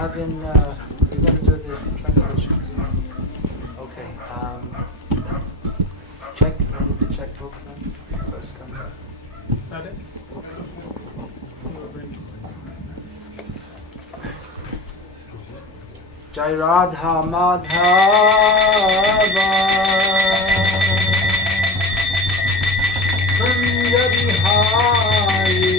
having, you're going to do the translation. Okay. Check, we need the checkbook then. First comes. Hare. Jai Radha Madhava Kunja Bihari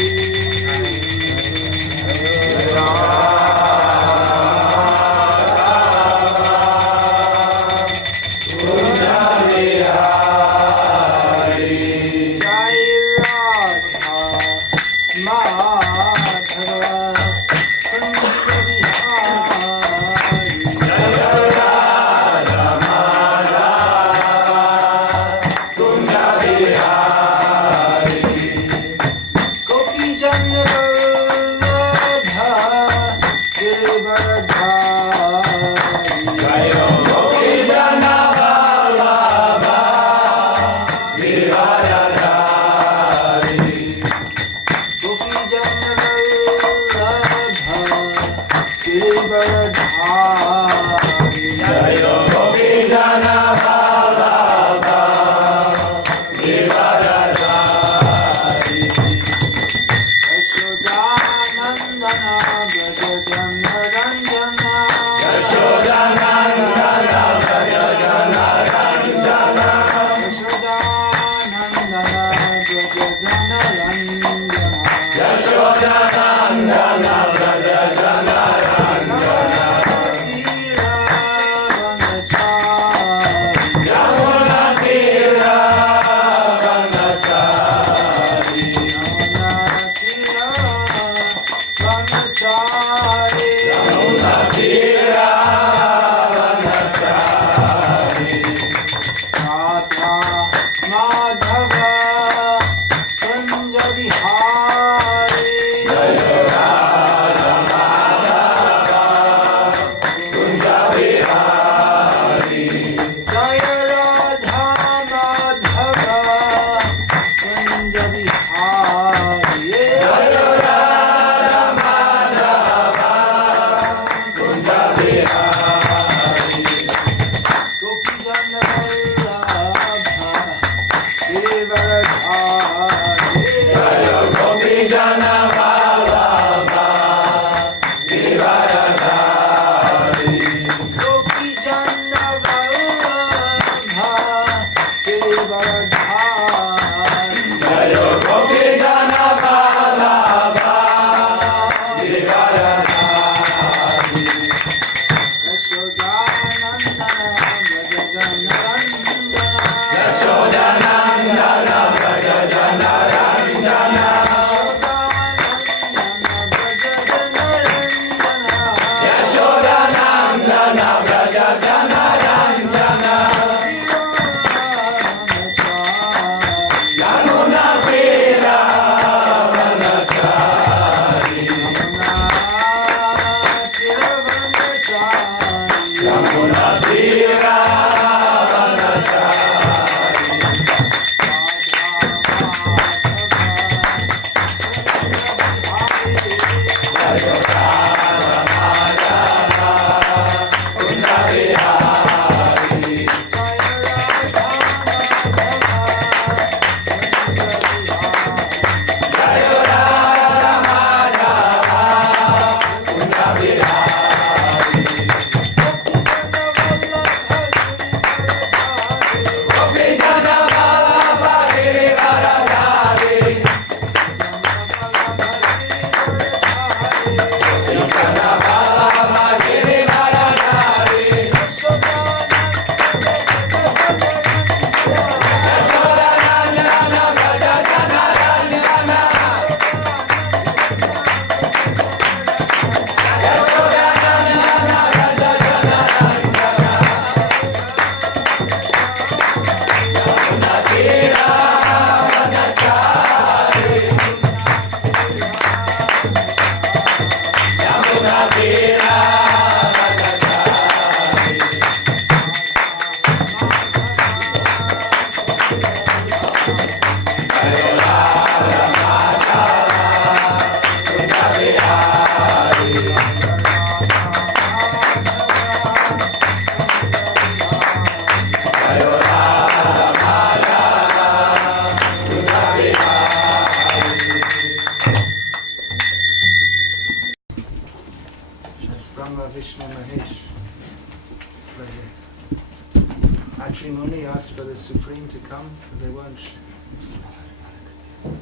Supreme to come, but they weren't.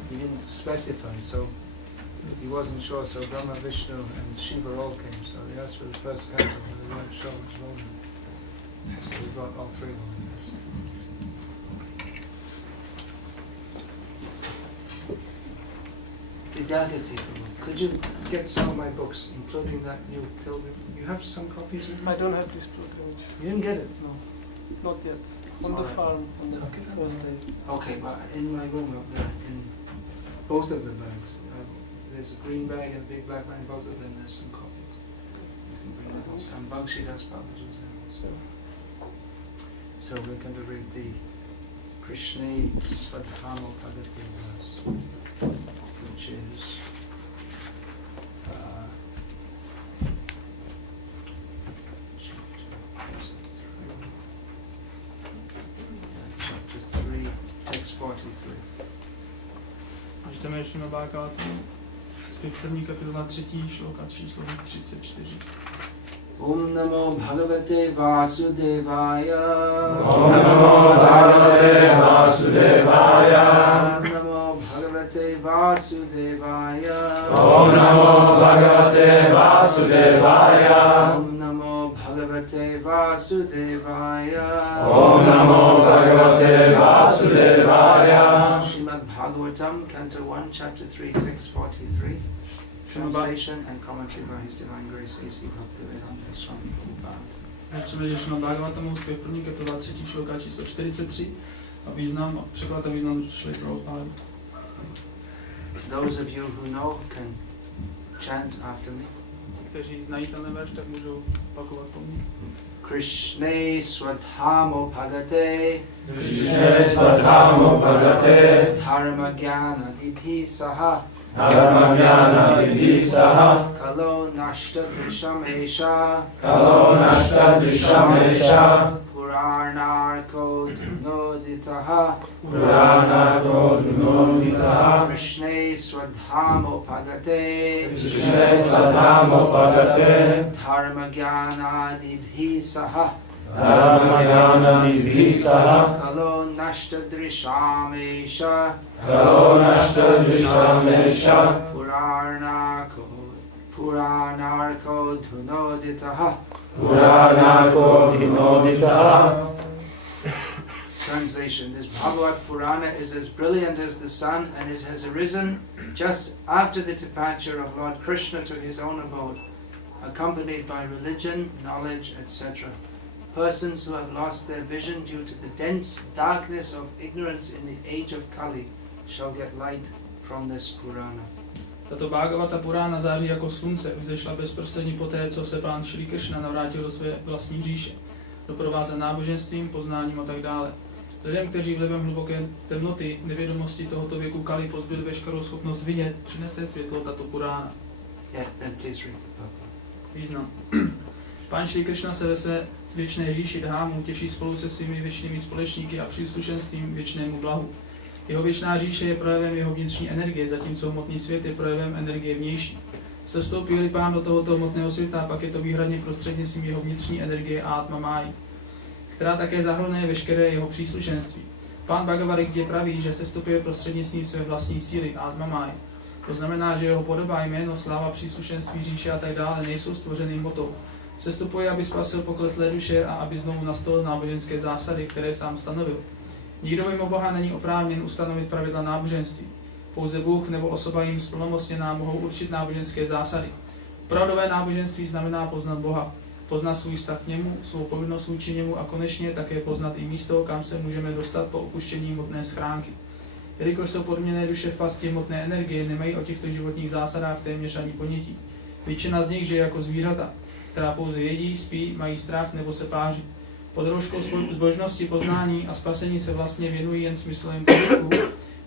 He didn't specify, so he wasn't sure. So Brahma, Vishnu, and Shiva all came. So they asked for the first heaven, but they weren't sure which one. So we brought all three of them. Vidyagati Prabhu, could you get some of my books, including that new pilgrim? You have some copies of it? I don't have this pilgrimage. You didn't get it? No, not yet. On the farm, on the Okay. first day. Okay, but in my room up there, in both of the bags, there's a green bag and a big black bag, both of them there's some copies. You can bring that also. And Bhakti Vikasa Swami was there also. So we're going to read the Srimad-bhagavatam verse, which is chapter 3, text 43. Čteme Šrimad-Bhagavatam, první kapitola 3. šloka číslo 34. Om Namo Bhagavate Vasudevaya. Om Namo Bhagavate Vasudevaya. Om Namo Bhagavate Vasudevaya. Om Namo Bhagavate Vasudevaya. Om Namo Bhagavate Vasudevaya. Om Namo Bhagavate Vasudevaya. Srimad-bhagavatam, Canto 1, Chapter 3, Text 43. Translation and commentary by His Divine Grace A.C. Bhakti Vikasa Swami. Čteme Šrimad-Bhagavatamu, zpěv první kapitola 3. šloka číslo 43 a význam, překlad a význam Šri Prabhupády. Those of you who know can chant after me. Kteří znají tenhle verš, tak můžou opakovat po mně. Krishne Swadhamo Bhagate. Krishne Swadhamo Bhagate. Dharma Jnana Dibhi Saha. Dharma Jnana Dibhi Saha. Kalo Nashta Drisham Esha. Kalo Nashta Drisham Esha. Puranarko Dhunoditaha. Puranarko Dhunoditaha. Krishne Swadhamo Bhagate. Krishne Swadhamo Bhagate. Dharma Jnana Dibhi Saha. Dharma Jnana Dibhi Saha. Kalo Nashta Drisham Esha. Kalo Nashta Drisham Esha. Puranarko Dhunoditaha. Puranarko Dhunoditaha. Translation. This Bhagavat Purana is as brilliant as the sun, and it has arisen just after the departure of Lord Krishna to his own abode, accompanied by religion, knowledge, etc. Persons who have lost their vision due to the dense darkness of ignorance in the age of Kali shall get light from this Purana. Tato Bhagavata Purána září jako slunce, vzešla bezprostředně poté, co se pán Šri Krishna navrátil do své vlastní říše, doprovázen náboženstvím, poznáním a tak dále. Lidem, kteří vlivem hluboké temnoty, nevědomosti tohoto věku Kali pozbyli veškerou schopnost vidět, přinese světlo tato Purána. Význam. Pán Šri Krishna se ve své věčné říši Dhámu těší spolu se svými věčnými společníky a příslušenstvím věčnému blahu. Jeho věčná říše je projevem jeho vnitřní energie, zatímco hmotný svět je projevem energie vnější. Sestoupí-li pán do tohoto hmotného světa, pak je to výhradně prostřednictvím jeho vnitřní energie Atma Máji, která také zahrnuje veškeré jeho příslušenství. Pán Bhagavad-gita praví, že sestupuje prostřednictvím své vlastní síly Atma Máji. To znamená, že jeho podoba, jméno, sláva, příslušenství, říše a tak dále nejsou stvořeny hmotou. Sestupuje, aby spasil pokleslé duše a aby znovu nastolil náboženské zásady, které sám stanovil. Nikdo mimo Boha není oprávněn ustanovit pravidla náboženství. Pouze Bůh nebo osoba jim splnomocněná mohou určit náboženské zásady. Opravdové náboženství znamená poznat Boha, poznat svůj vztah k němu, svou povinnost vůči němu a konečně také poznat i místo, kam se můžeme dostat po opuštění hmotné schránky. Jelikož jsou podměněné duše v pasti hmotné energie, nemají o těchto životních zásadách téměř ani ponětí. Většina z nich žije jako zvířata, která pouze jedí, spí, mají strach nebo se páří. Pod rouškou zbožnosti, poznání a spasení se vlastně věnují jen smyslovým pohybu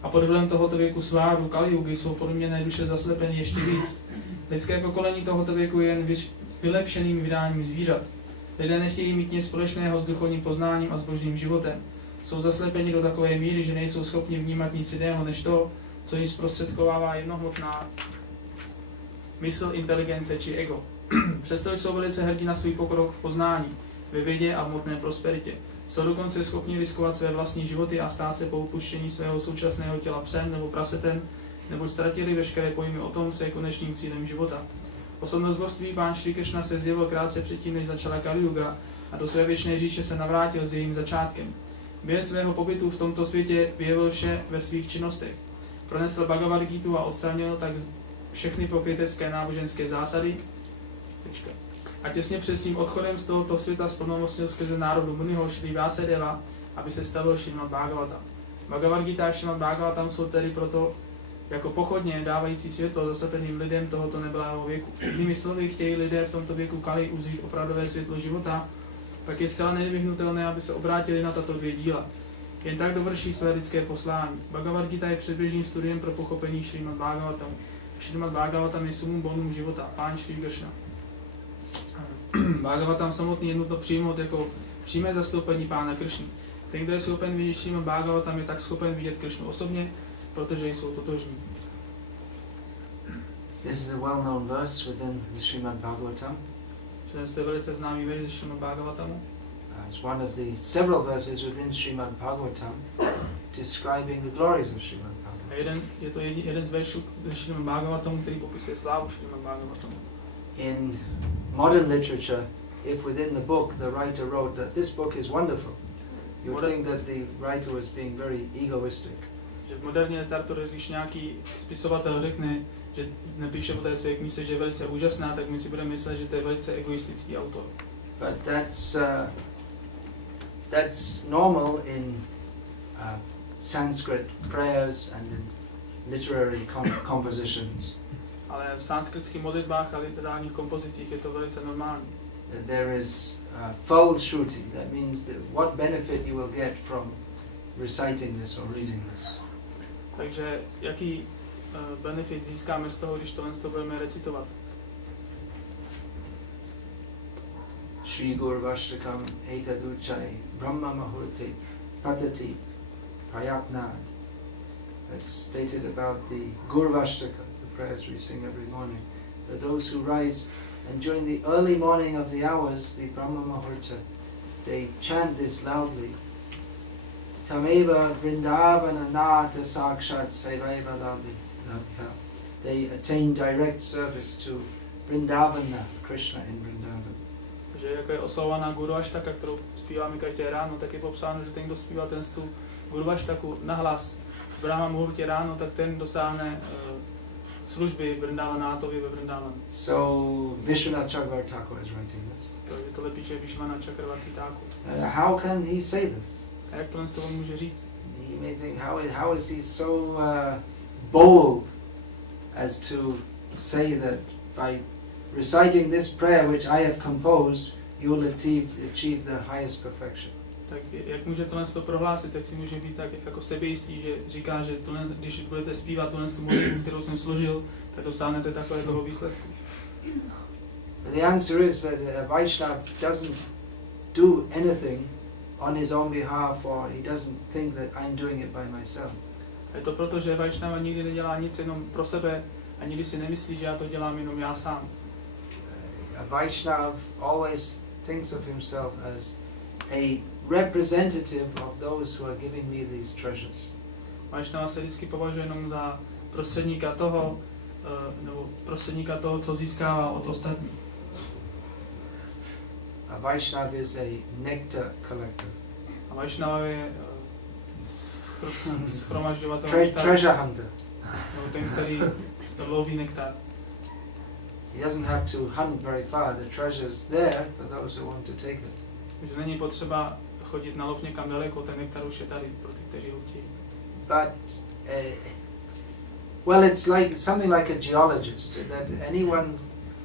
a pod vlivem tohoto věku sváru Kali-jugy jsou podměněné duše zaslepeny ještě víc. Lidské pokolení tohoto věku je jen vylepšeným vydáním zvířat. Lidé nechtějí mít nic společného s duchovním poznáním a s božím životem. Jsou zaslepeni do takové míry, že nejsou schopni vnímat nic jiného než to, co jim zprostředkovává jednohmotná mysl, inteligence či ego. Přesto jsou velice hrdí na svůj pokrok v poznání, ve vědě a v hmotné prosperitě. Jsou dokonce schopni riskovat své vlastní životy a stát se po upuštění svého současného těla psem nebo prasetem, nebo ztratili veškeré pojmy o tom, co je konečným cílem života. Osobnost božství Pán Šrí Kršna se zjevil krátce předtím, než začala Kali Yuga, a do své věčné říše se navrátil s jejím začátkem. Během svého pobytu v tomto světě vyjevil vše ve svých činnostech. Pronesl Bhagavad Gitu a odstranil tak všechny pokrytecké náboženské zásady. A těsně před svým odchodem z tohoto světa splnomocnil skrze národu Muniho Šri Vásadeva, aby se stavil Srimad-bhagavatam. Bhagavad Gita a Srimad-bhagavatam jsou tedy proto jako pochodně dávající světlo zaslepeným lidem tohoto neblahého věku. Jinými slovy, chtějí lidé v tomto věku Kali uzřít opravdové světlo života, pak je zcela nevyhnutelné, aby se obrátili na tato dvě díla. Jen tak dovrší své lidské poslání. Bhagavad Gita je předběžným studiem pro pochopení Srimad-bhagavatamu. Srimad-bhagavatam je sumum bonum života, Pán Šrí Kršna. Bhagavatam samotný je nutno přijmout jako přímé zastoupení Pána Kršny. Ten, kdo je schopen vidět Srimad-bhagavatam, je tak schopen vidět Kršnu osobně, protože jsou totožní. This is a well-known verse within the Srimad-Bhagavatam. To je velice známý verš ze Srimad-bhagavatamu. It's one of the several verses within Srimad-Bhagavatam describing the glories of Srimad-Bhagavatam. Je to jeden z veršů ze Srimad-bhagavatamu, který popisuje slávu Srimad-bhagavatamu. In modern literature, if within the book the writer wrote that this book is wonderful, you would think that the writer was being very egoistic. Že v moderní literatuře, když nějaký spisovatel řekne, že nepíše o té své knížce, že je velice úžasná, tak my si budeme myslet, že to je velice egoistický autor. But that's normal in Sanskrit prayers and in literary compositions. Ale v sanskritských modlitbách a literárních kompozicích je to velice normální. There is fal shruti, that means that what benefit you will get from reciting this or reading this. Takže jaký benefit získáme z toho, když tohle budeme recitovat? Shri Gurvashtakam Etaduchai Brahma Mahurti Patati Prayatnad. That's stated about the Gurvashtaka, the prayers we sing every morning. That those who rise and during the early morning of the hours, the Brahma Mahurta, they chant this loudly. Tameva Vrindavana Nata Sakshat Sevaiva Labha. They attain direct service to Vrindavanath, Krishna in Vrindavan. Takže jako je oslavovaná Gurvaštaka, kterou zpíváme každé ráno, tak je popsáno, že ten, kdo zpívá ten Gurvaštaku nahlas v Brahma Muhurtě ráno, tak ten dosáhne služby Vrindavanáthovi ve Vrindavanu. So Vishwanath Chakravarti Thakur is writing this. Takže tohle píše Vishwanath Chakravarti Thakur. How can he say this? A jak tohle z toho může říct? You may think, how is he so bold as to say that by reciting this prayer which I have composed, you will achieve the highest perfection. Tak jak může tohle prohlásit, tak si může být tak jako sebejistý, že říká, že tohle, když budete zpívat tohle modlitbu, kterou jsem složil, tak dosáhnete takového výsledku. The answer is that a Vaishnava doesn't do anything on his own behalf, or he doesn't think that I'm doing it by myself. Je to proto, že Vaishnava nikdy nedělá nic jenom pro sebe a nikdy si nemyslí, že já to dělám jenom já sám. A Vaishnava always thinks of himself as a representative of those who are giving me these treasures. Vaishnava se vždycky považuje jenom za prostředníka toho, co získává od ostatních. A Vaishnava is a nectar collector. A Vaishnava je shromažďovatel treasure hunter. Ten, který loví nektar. He doesn't have to hunt very far. The treasure is there for those who want to take it. Takže není potřeba chodit na lov někam daleko, ten nektar už je tady pro ty, kteří ho chtějí. But well, it's like something like a geologist, that anyone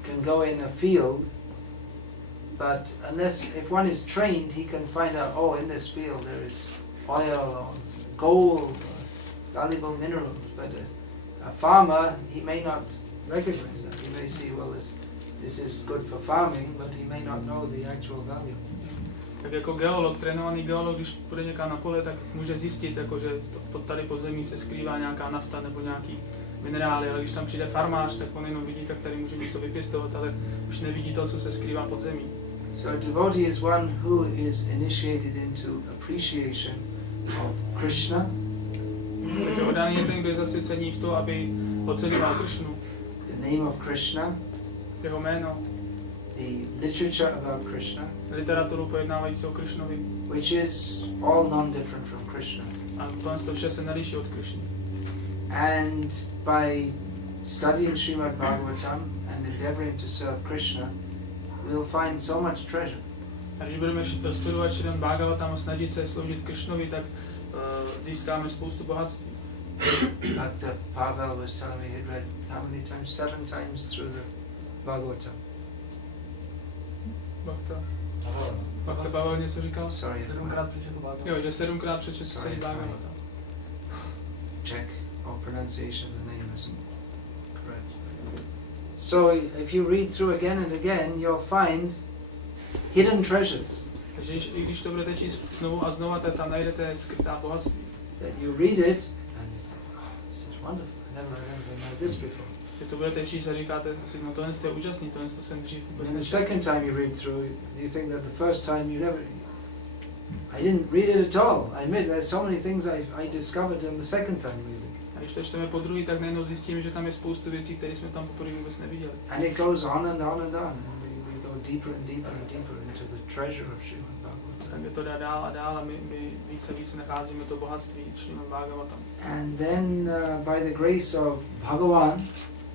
can go in a field, but if one is trained, he can find out, oh, in this field there is oil or gold, or valuable minerals. But a farmer, he may not recognize that. He may see, well, this is good for farming, but he may not know the actual value. Tak jako geolog, trénovaný geolog, když půjde někam na pole, tak může zjistit, jako, že tady pod zemí se skrývá nějaká nafta nebo nějaký minerály, ale když tam přijde farmář, tak on jenom vidí, tak tady může něco vypěstovat, ale už nevidí to, co se skrývá pod zemí. So a devotee is one who is initiated into appreciation of Krishna, Takže oddaný je ten, kdo je zasvěcený v to, aby oceňoval Krishnu, the name of Krishna, jeho jméno, the literature about Krishna, literaturu pojednávající o Krishnovi. which is all non-different from Krishna. A to vše se neliší od Krishny. And by studying Srimad-Bhagavatam and endeavoring to serve Krishna, we'll find so much treasure. A když budeme studovat Šrimad-Bhagavatam a snažit se sloužit Krishnovi, tak získáme spoustu bohatství. Dr. Pavel was telling me he'd read how many times? 7 times through the Bhagavatam. Bhakta Pavel něco říkal? Sorry, 7krát přečetl Bhagavatam. Jo, že 7krát přečetl celý Bhagavatam. check or pronunciation of the name isn't correct. So if you read through again and again, you'll find hidden treasures. Takže i když to budete číst znovu a znovu, tak tam najdete skrytá bohatství. That you read it and you think, oh, this is wonderful. I never read anything like this before. Že to budete číst a říkáte si, no tohle je úžasný, tohle jsem dřív vůbec And the nečetl. second time you read through, you think that the first time you never, I didn't read it at all. I admit there's so many things I discovered in the second time reading. A když to čteme po druhý, tak najednou zjistíme, že tam je spoustu věcí, které jsme tam poprvé vůbec neviděli. And it goes on and on and on. And we go deeper and deeper and deeper into the treasure of Srimad-Bhagavatam. Tak je to dá dál a dál a my více a více nacházíme to bohatství Šrimad-Bhagavatam. And then by the grace of Bhagavan,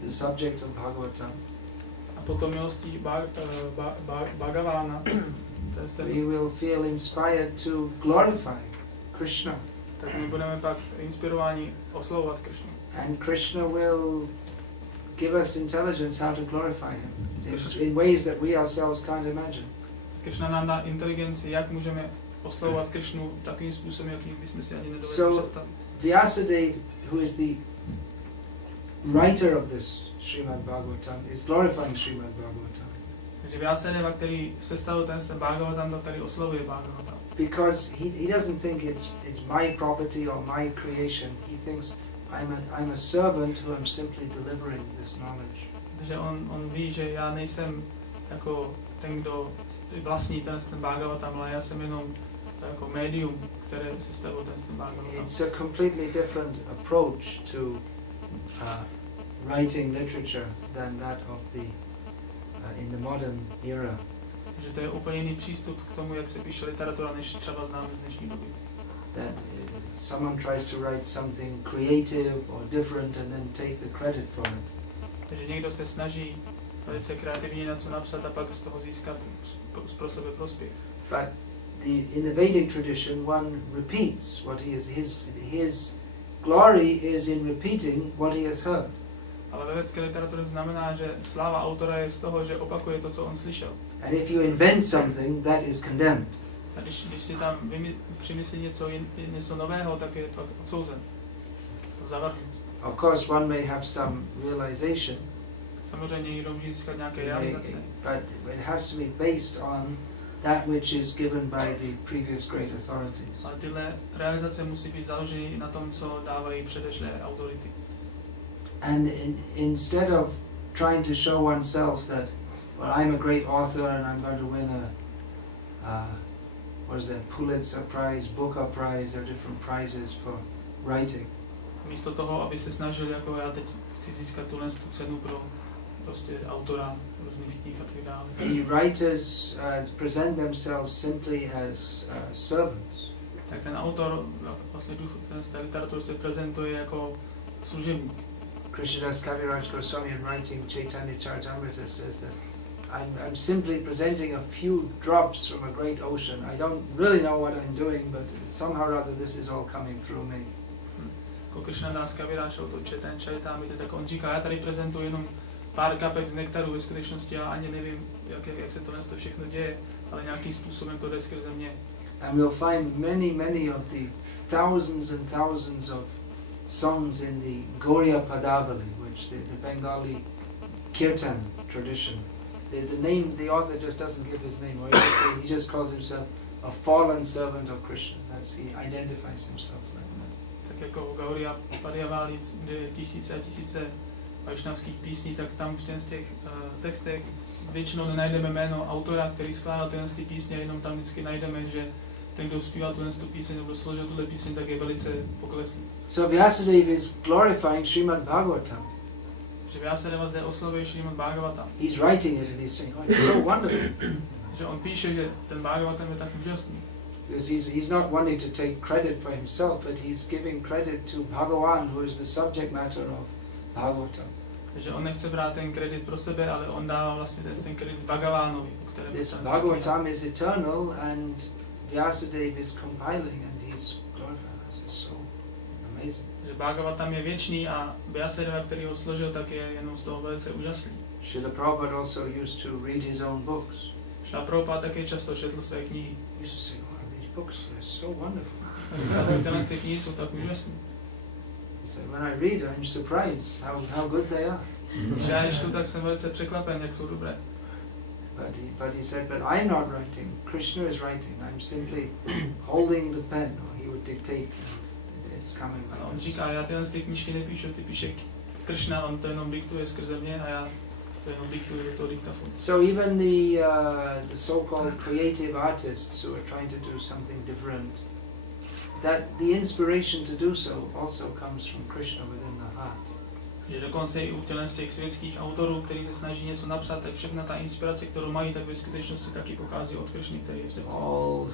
the subject of Bhagavatam, A potom milostí Bhagavána, we will feel inspired to glorify Krishna. tak my budeme pak inspirováni oslavovat Krishnu. And Krishna will give us intelligence how to glorify him in ways that we ourselves can't imagine. Krishna nám dá inteligenci, jak můžeme oslavovat Krishnu takovým způsobem, jaký bychom si ani nedovedli představit. Vyasadeva, who is the writer of this Srimad-Bhagavatam, is glorifying Srimad-Bhagavatam. Takže Vyasadeva, který sestavil ten Bhagavatam, který oslavuje Bhagavatam. Because he doesn't think it's my property or my creation. He thinks I'm a servant who am simply delivering this knowledge. Takže on ví, že já nejsem jako ten, kdo vlastní ten Bhagavatam, ale já jsem jenom jako médium, které sestavil ten Bhagavatam. It's a completely different approach to writing literature than that of the in the modern era. Že to je úplně jiný přístup k tomu, jak se píše literatura, než třeba známe z dnešní doby. That someone tries to write something creative or different and then take the credit for it. Takže někdo se snaží velice kreativně něco napsat a pak z toho získat pro sebe prospěch. But in the Vedic tradition, one repeats what he is. His glory is in repeating what he has heard. Ale ve védské literatuře znamená, že sláva autora je z toho, že opakuje to, co on slyšel. And if you invent something, that is condemned. A když si tam přimyslí něco nového, tak je pak odsouzen. Zavrhnut. Of course, one may have some realization, Samozřejmě někdo může získat nějaké realizace. but it has to be based on that which is given by the previous great authorities. Ale tyhle realizace musí být založeny na tom, co dávají předešlé autority. And instead of trying to show oneself that, well, I'm a great author and I'm going to win a what is that, Pulitzer Prize, Booker Prize, there are different prizes for writing. Místo toho, aby se snažil, jako já teď chci získat tu cenu pro prostě autora různých knih a tak dále. The writers present themselves simply as servants. Tak ten autor, vlastně duch z té literatury se prezentuje jako služebník. Krishnadas Kaviraj Goswami, in writing Chaitanya Charitamrita, says that I'm simply presenting a few drops from a great ocean. I don't really know what I'm doing, but somehow or other this is all coming through me. Jako Krishnadas Kaviraj to Chaitanya Charitamrita, tak on říká, já tady prezentuji jenom pár kapek z nektaru, ve skutečnosti já ani nevím, jak se to všechno děje, ale nějakým způsobem to jde skrze mě. And we'll find many of the thousands and thousands of songs in the Gauriya Padavali, which the Bengali kirtan tradition. The author just doesn't give his name, or he just calls himself a fallen servant of Krishna. He identifies himself like that. Tak jako Gauriya Padavali, kde tisíce a tisíce vajšnavských písní, tak tam v těch textech většinou nenajdeme jméno autora, který skládal tyhle písně, jenom tam vždycky najdeme, že ten, kdo zpíval tuhle píseň nebo složil tuhle píseň, tak je velice pokleslý. So Vyasadeva is glorifying Srimad-bhagavatam. Že Vyasadeva zde oslavuje Srimad-bhagavatam. He's writing it and he's saying, oh, it's so wonderful. Že on píše, že ten Bhagavatam je tak úžasný. Because he's not wanting to take credit for himself, but he's giving credit to Bhagavan, who is the subject matter of Bhagavatam. Že on nechce brát ten kredit pro sebe, ale on dává vlastně ten kredit Bhagavánovi, kterému This Bhagavatam is eternal and Vyasadeva is compiling and he's glorifying. This is so amazing. Že Bhagavatam je věčný a Vyasadeva, který ho složil, tak je jenom z toho velice úžasný. Srila Prabhupada also used to read his own books. Srila Prabhupada také často četl své knihy. He used to say, oh, these books are so wonderful. Tyhle knihy jsou tak úžasné. So when I read, I'm surprised how good they are. Když já je čtu, tak jsem velice překvapen, jak jsou dobré. But he said, but I'm not writing. Krishna is writing. I'm simply holding the pen, or he would dictate. It's coming. A on říká, já tyhle knížky nepíšu, ty píše Krishna, on to jenom diktuje skrze mě a já to jenom diktuji do toho diktafonu. So even the so-called creative artists who are trying to do something different, that the inspiration to do so also comes from Krishna within the heart. Že dokonce i u těch světských autorů, kteří se snaží něco napsat, tak všechna ta inspirace, kterou mají, tak ve skutečnosti taky pochází od Krishny, který je v srdci. All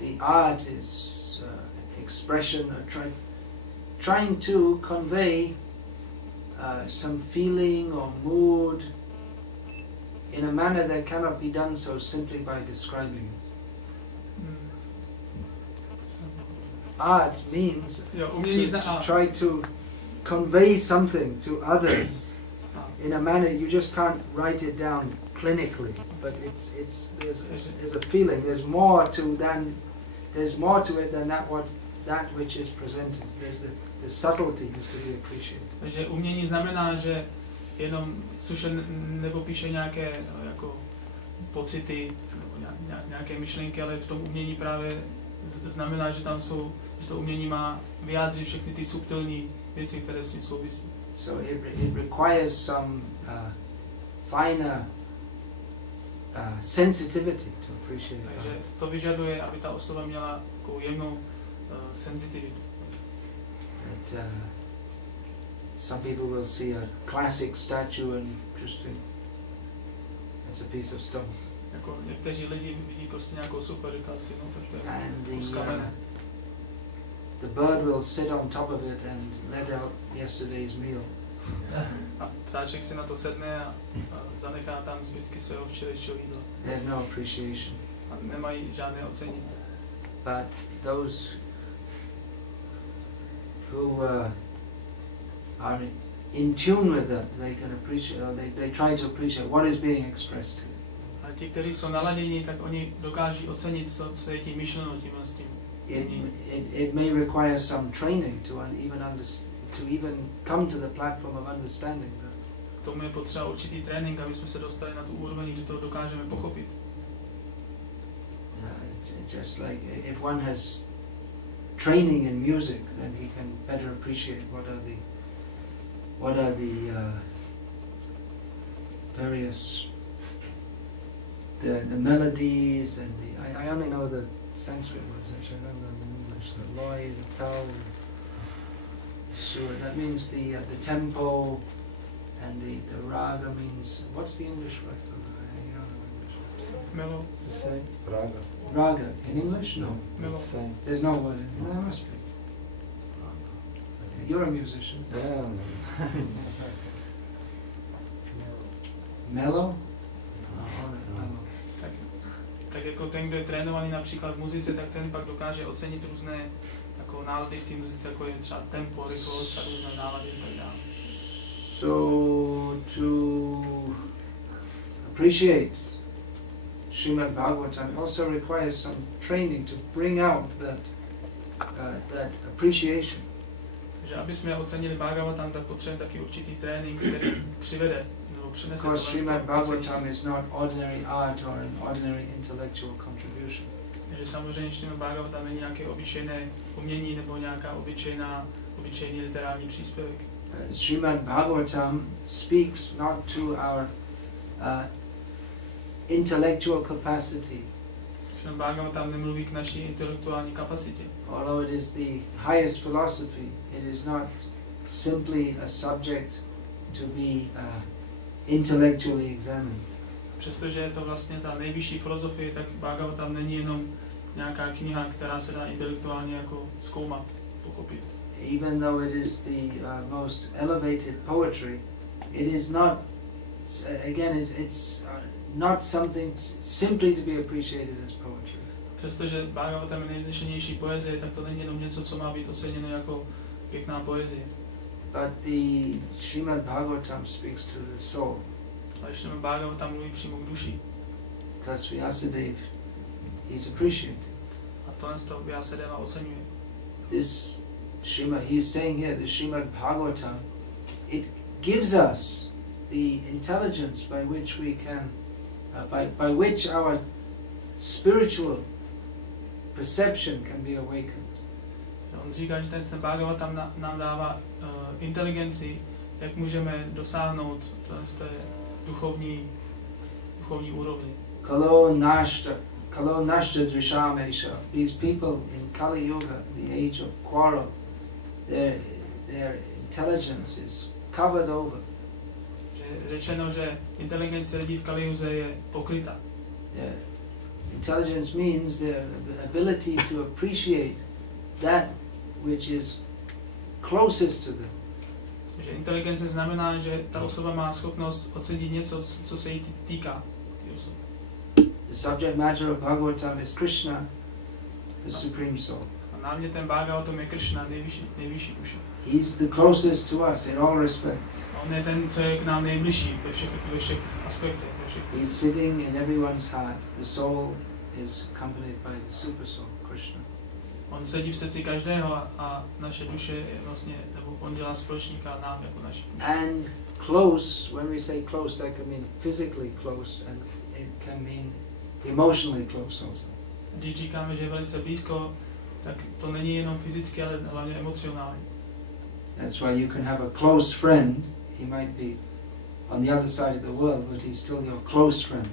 the art is expression, trying to convey some feeling or mood in a manner that cannot be done so simply by describing it. Art means to try to convey something to others in a manner you just can't write it down clinically, but there's a feeling. There's more to it than that which is presented. The subtlety has to be appreciated. Takže umění znamená, že jenom suše nepopíše nějaké jako pocity nebo nějaké myšlenky, ale v tom umění právě znamená, že tam jsou, že to umění má vyjádřit všechny ty subtilní věci, které s tím souvisí. So it requires some finer sensitivity to appreciate. Takže to vyžaduje, aby ta osoba měla takovou jemnou senzitivitu. That some people will see a classic statue and just think it's a piece of stone. Jako někteří lidi vidí prostě nějakou sochu a říká si, no tak to je kus kamene. The bird will sit on top of it and let out yesterday's meal. A ptáček si na to sedne a zanechá tam zbytky svého včerejšího jídla. They have no appreciation. A nemají žádné ocenění. But those who are in tune with that, they can appreciate, or they try to appreciate what is being expressed. A ti, kteří jsou naladění, tak oni dokáží ocenit, co je tím myšleno tímhle s tím. It may require some training to even come to the platform of understanding that. K tomu je potřeba určitý trénink, aby jsme se dostali na tu úroveň, kde to dokážeme pochopit. Just like if one has training in music, then he can better appreciate what are the various the melodies and I only know the Sanskrit words, actually I don't know them in English. The loy, the tau, sur. That means the tempo, and the raga means, what's the English word for raga? You don't know English. Melo. The same. Raga. Raga in English? No. Melo. The same. There's no word. There must be. You're a musician. Yeah. Mellow? Tak jako ten, kdo je trénovaný například v muzice, tak ten pak dokáže ocenit různé jako nálady v té muzice, jako je třeba tempo, rychlost a různé nálady a tak dále. So to appreciate Srimad-Bhagavatam also requires some training to bring out that appreciation. Takže aby jsme ocenili Bhagavatam, tak potřebujeme taky určitý trénink, který přivede. Because Srimad-Bhagavatam is not ordinary art or an ordinary intellectual contribution. Takže samozřejmě Srimad-Bhagavatam není nějaké obyčejné umění nebo nějaká obyčejný literární příspěvek. Srimad-bhagavatam speaks not to our intellectual capacity. Šrimad-Bhagavatam nemluví k naší intelektuální kapacitě. Although it is the highest philosophy, it is not simply a subject to be intellectually examined. Přestože je to vlastně ta nejvyšší filozofie, tak Bhagavatam není jenom nějaká kniha, která se dá intelektuálně jako zkoumat, pochopit. Even though it is the most elevated poetry, it is not, again, it's not something simply to be appreciated as poetry. Přestože Bhagavatam je nejvznešenější poezie, tak to není jenom něco, co má být oceněno jako pěkná poezie. But the Srimad-bhagavatam speaks to the soul. Ale Srimad-bhagavatam mluví přímo k duši. Thus Vyasadeva, he's appreciated. A tohle z toho Vyasadeva oceňuje. This he's saying here, the Srimad-bhagavatam, it gives us the intelligence by which we can, by which our spiritual perception can be awakened. On říká, že ten Bhagavatam nám dává inteligenci, jak můžeme dosáhnout té duchovní úrovně. Kalo nashta drishamesha. These people in Kali Yuga, the age of quarrel, their intelligence is covered over. Že řečeno, že inteligence lidí v Kalijuze je pokryta. Intelligence means the ability to appreciate that which is closest to them. Že inteligence znamená, že ta osoba má schopnost ocenit něco, co se jí týká té osoby. The subject matter of Bhagavatam is Krishna, the Supreme Soul. A námětem Bhagavatam je Krishna, nejvyšší duše. He's the closest to us in all respects. On je ten, co je k nám nejbližší ve všech aspektech. He's sitting in everyone's heart. The soul is accompanied by the Super Soul, Krishna. On sedí v srdci každého a naše duše je vlastně, nebo on dělá společníka nám jako naši duše. And close, when we say close, that can mean physically close, and it can mean emotionally close also. Když říkáme, že je velice blízko, tak to není jenom fyzicky, ale hlavně emocionálně. That's why you can have a close friend. He might be on the other side of the world, but he's still your close friend.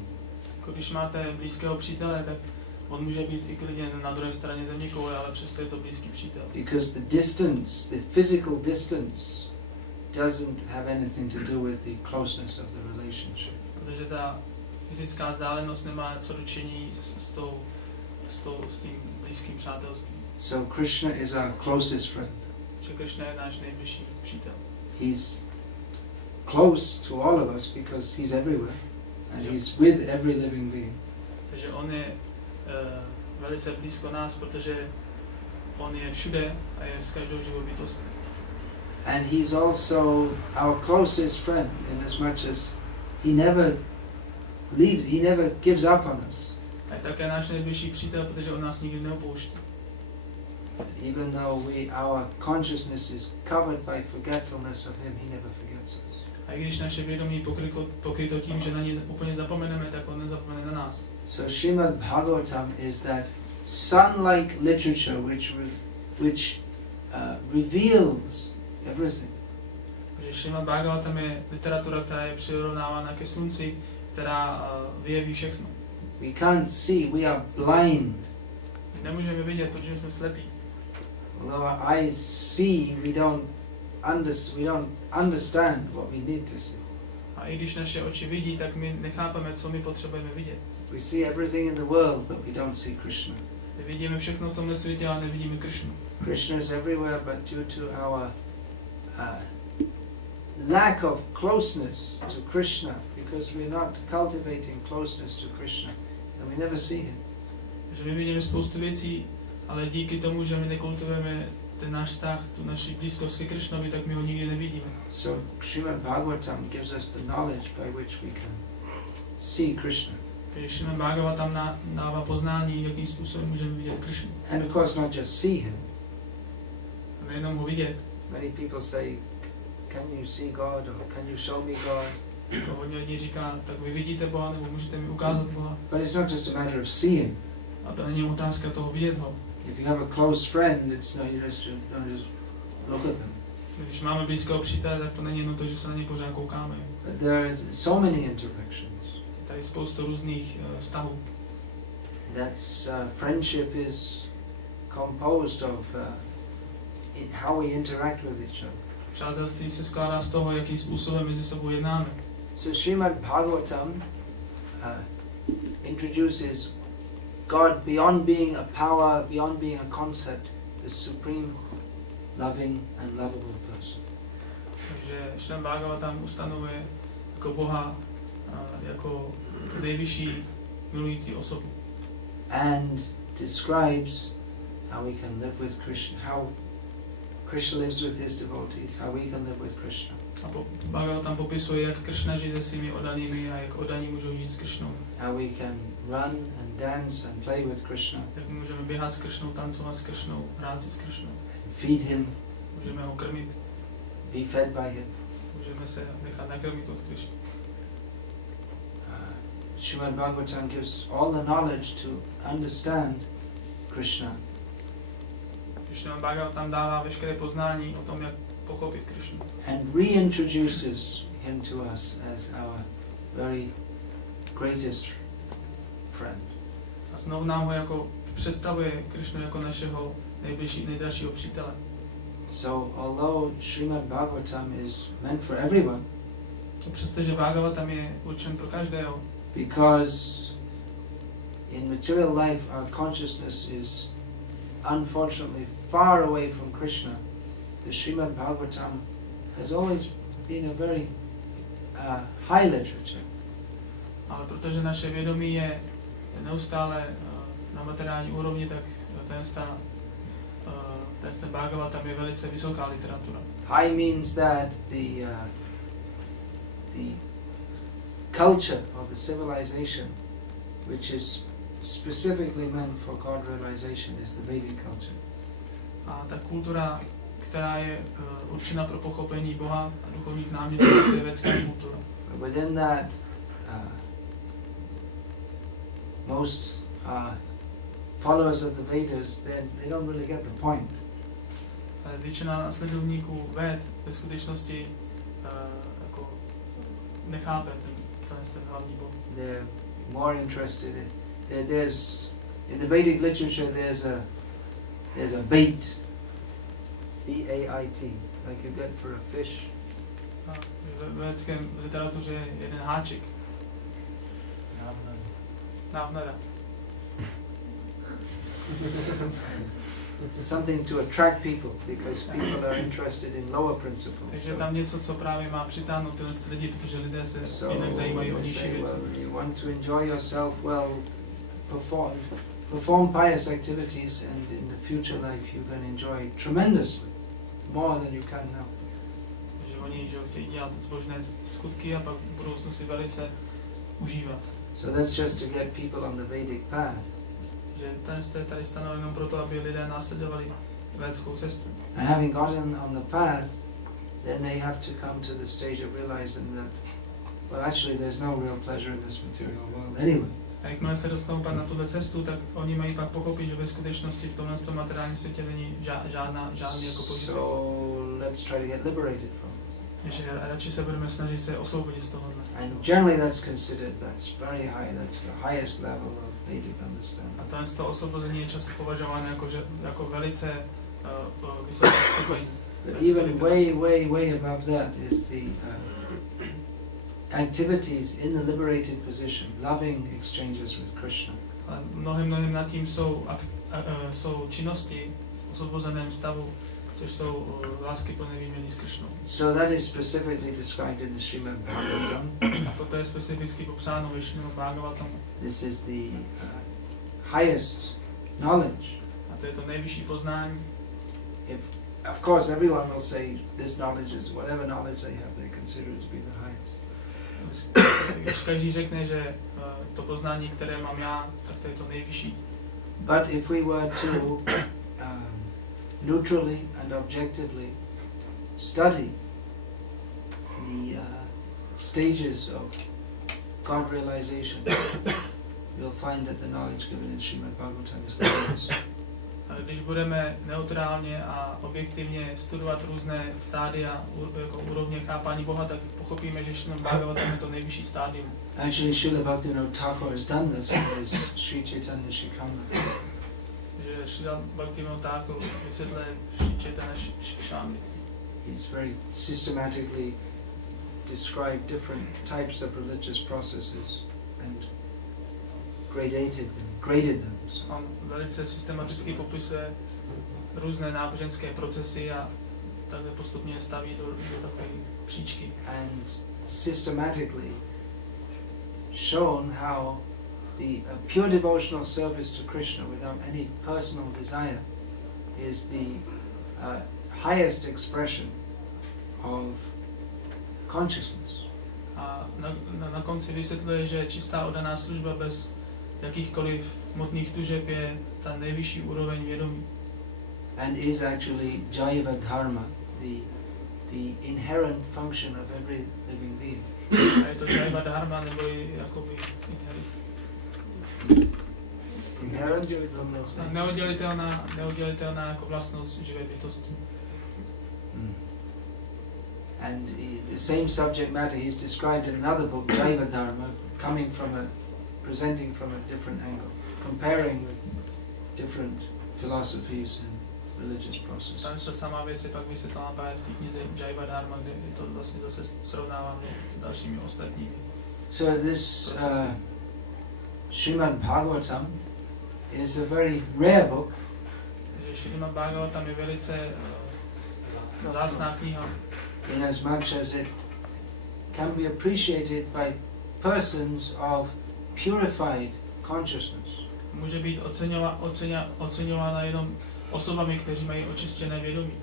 Jako když máte blízkého přítele, tak on může být i klidně na druhé straně zeměkoule, ale přesto je to blízký přítel. Because the distance, the physical distance, doesn't have anything to do with the closeness of the relationship. Protože ta fyzická vzdálenost nemá co dočení s tím blízkým přátelstvím. So Krishna is our closest friend. Že Krishna je náš nejbližší přítel. He's close to all of us because he's everywhere, and he's with every living being. Takže on je velice blízko nás, protože on je všude a je s každou živou bytostí. And he's also our closest friend in as much as he never gives up on us. A je také náš nejbližší přítel, protože on nás nikdy neopouští. Even though our consciousness is covered by forgetfulness of him, he never forgets us. A i když naše vědomí pokryto tím, že na něj úplně zapomeneme, tak on nezapomene na nás. So Srimad-Bhagavatam is that sun-like literature which reveals everything. Takže Šrimad-Bhagavatam je literatura, která je přirovnávána ke slunci, která vyjeví všechno. We can't see, we are blind. Nemůžeme vidět, protože jsme slepí. Although our eyes see, we don't understand what we need to see. A i když naše oči vidí, tak my nechápeme, co my potřebujeme vidět. We see everything in the world, but we don't see Krishna. My vidíme všechno v tomhle světě, ale nevidíme Krishnu. Krishna is everywhere, but due to our lack of closeness to Krishna, because we're not cultivating closeness to Krishna, then we never see him. Že my vidíme spoustu věcí, ale díky tomu, že my nekultivujeme ten náš vztah, tu naši blízkost ke Krishnovi, tak my ho nikdy nevidíme. So Srimad-Bhagavatam gives us the knowledge by which we can see Krishna. Když Šrimad-Bhagavatam dává poznání, jakým způsobem můžeme vidět Krishnu. And of course not just see him. A nejenom ho vidět. Many people say, can you see God, or can you show me God? Jako hodně lidí říká, tak vy vidíte Boha, nebo můžete mi ukázat Boha. But it's not just a matter of seeing. A to není otázka toho vidět ho. If you have a close friend, it's no, you just don't just look at them. Když máme blízkého přítele, tak to není jenom to, že se na ně pořád koukáme. But there is so many interactions. Je tady spoustu různých vztahů. That's friendship is composed of how we interact with each other. Přátelství se skládá z toho, jakým způsobem mezi sebou jednáme. So Srimad-Bhagavatam introduces God beyond being a power, beyond being a concept, the supreme, loving and lovable person. Takže Šrimad-Bhagavatam ustanovuje jako Boha jako nejvyšší milující osobu. And describes how we can live with Krishna, how Krishna lives with his devotees, how we can live with Krishna. A Bhagavatam popisuje, jak Krishna žije se svými oddanými a jak oddaní můžou žít s Krishnou. How we can run and dance and play with Krishna. Jak můžeme běhat s Krishnou, tancovat s Krishnou, hrát si s Krishnou. Feed him. Můžeme ho krmit. Be fed by him. Můžeme se nechat nakrmit od Krishny. Srimad-Bhagavatam gives all the knowledge to understand Krishna. Srimad-Bhagavatam dává veškeré poznání o tom, jak pochopit Krishnu. And reintroduces him to us as our very greatest friend. A znovu nám ho jako představuje Krishnu jako našeho nejdražšího přítele. So although Srimad-Bhagavatam is meant for everyone, Přestože Bhagavatam je určen pro každého, because in material life our consciousness is unfortunately far away from Krishna, the Srimad-Bhagavatam has always been a very high literature. ale protože naše vědomí je neustále na materiální úrovni, tak ten Bhagavatam je velice vysoká literatura. High means that the culture of the civilization, which is specifically meant for God realization, is the Vedic culture. A ta kultura, která je určena pro pochopení Boha a duchovních námětů, je védská kultura. Within that, most followers of the Vedas, they don't really get the point. Většina následovníků Véd ve skutečnosti jako nechápe ten hlavní bod. They're more interested in there's in the Vedic literature there's a bait, B-A-I-T, like you get for a fish. Ve védské literatuře je jeden háček. Návnada. Something to attract people, because people are interested in lower principles. Takže tam něco, co právě má přitáhnout tyhle lidi, protože lidé se jinak zajímají o nižší věci. You want to enjoy yourself, well, perform pious activities, and in the future life you can enjoy tremendously more than you can now. Takže oni chtějí dělat zbožné skutky a pak v budoucnu si velice užívat. So that's just to get people on the Vedic path. Že ten je tady stanoven jenom proto, aby lidé následovali védskou cestu. And having gotten on the path, then they have to come to the stage of realizing that, well, actually there's no real pleasure in this material world anyway. A jakmile se dostanou pak na tuto cestu, tak oni mají pak pochopit, že ve skutečnosti v tomhle materiálním světě není žádný jako požitek. So let's try to get liberated from it. Takže radši se budeme snažit se osvobodit z tohohle. And generally that's considered, that's very high, that's the highest level of Vedic understanding. A to osvobození je často považováno jako velice vysoký stupeň. But even way above that is the activities in the liberated position, loving exchanges with Krishna. Ale mnohem nad tím jsou činnosti v osvobozeném stavu, což jsou láskyplné výměny s Krishnou. So that is specifically described in the Srimad-Bhagavatam. A toto je specificky popsáno ve Srimad-Bhagavatamu. This is the highest knowledge. A to je to nejvyšší poznání. Of course, everyone will say this knowledge is whatever knowledge they have, they consider it to be the highest. Když každý řekne, že to poznání, které mám já, tak to je to nejvyšší. But if we were to neutrally and objectively study the stages of God realization, you'll find that the knowledge given in Srimad-Bhagavatam is the highest. Když budeme neutrálně a objektivně studovat různé stádia, jako úrovně chápání Boha, tak pochopíme, že Šrimad-Bhagavatam je to nejvyšší stádium. Actually, Srila Bhaktivinoda Thakur has done this in his Sri Chaitanya Shikshamla. Že Srila Bhaktivinoda Thakur vysvětluje Sri Chaitanya Shikshamla. He's very systematically described different types of religious processes and graded them. On velice systematicky popisuje různé náboženské procesy a takhle postupně staví do takové příčky. And systematically shown how the pure devotional service to Krishna without any personal desire is the highest expression of consciousness. A na konci vysvětluje, že čistá oddaná služba bez jakýchkoliv hmotných tužeb je ta nejvyšší úroveň vědomí. And is actually Jaiva Dharma, the inherent function of every living being. A je to Jaiva Dharma, nebo jakoby neoddělitelná jako vlastnost živé bytosti. And the same subject matter he is described in another book, Jaiva Dharma, presenting from a different angle, comparing with different philosophies and religious processes. Tam se samá věc je pak vysvětlena právě v té knize Jaiva Dharma, kde je to vlastně zase srovnáváno s dalšími ostatními. So this Srimad-Bhagavatam is a very rare book. Takže Srimad-Bhagavatam je velice vzácná kniha. In as much as it can be appreciated by persons of purified consciousness. Může být oceňována jenom osobami, kteří mají očištěné vědomí.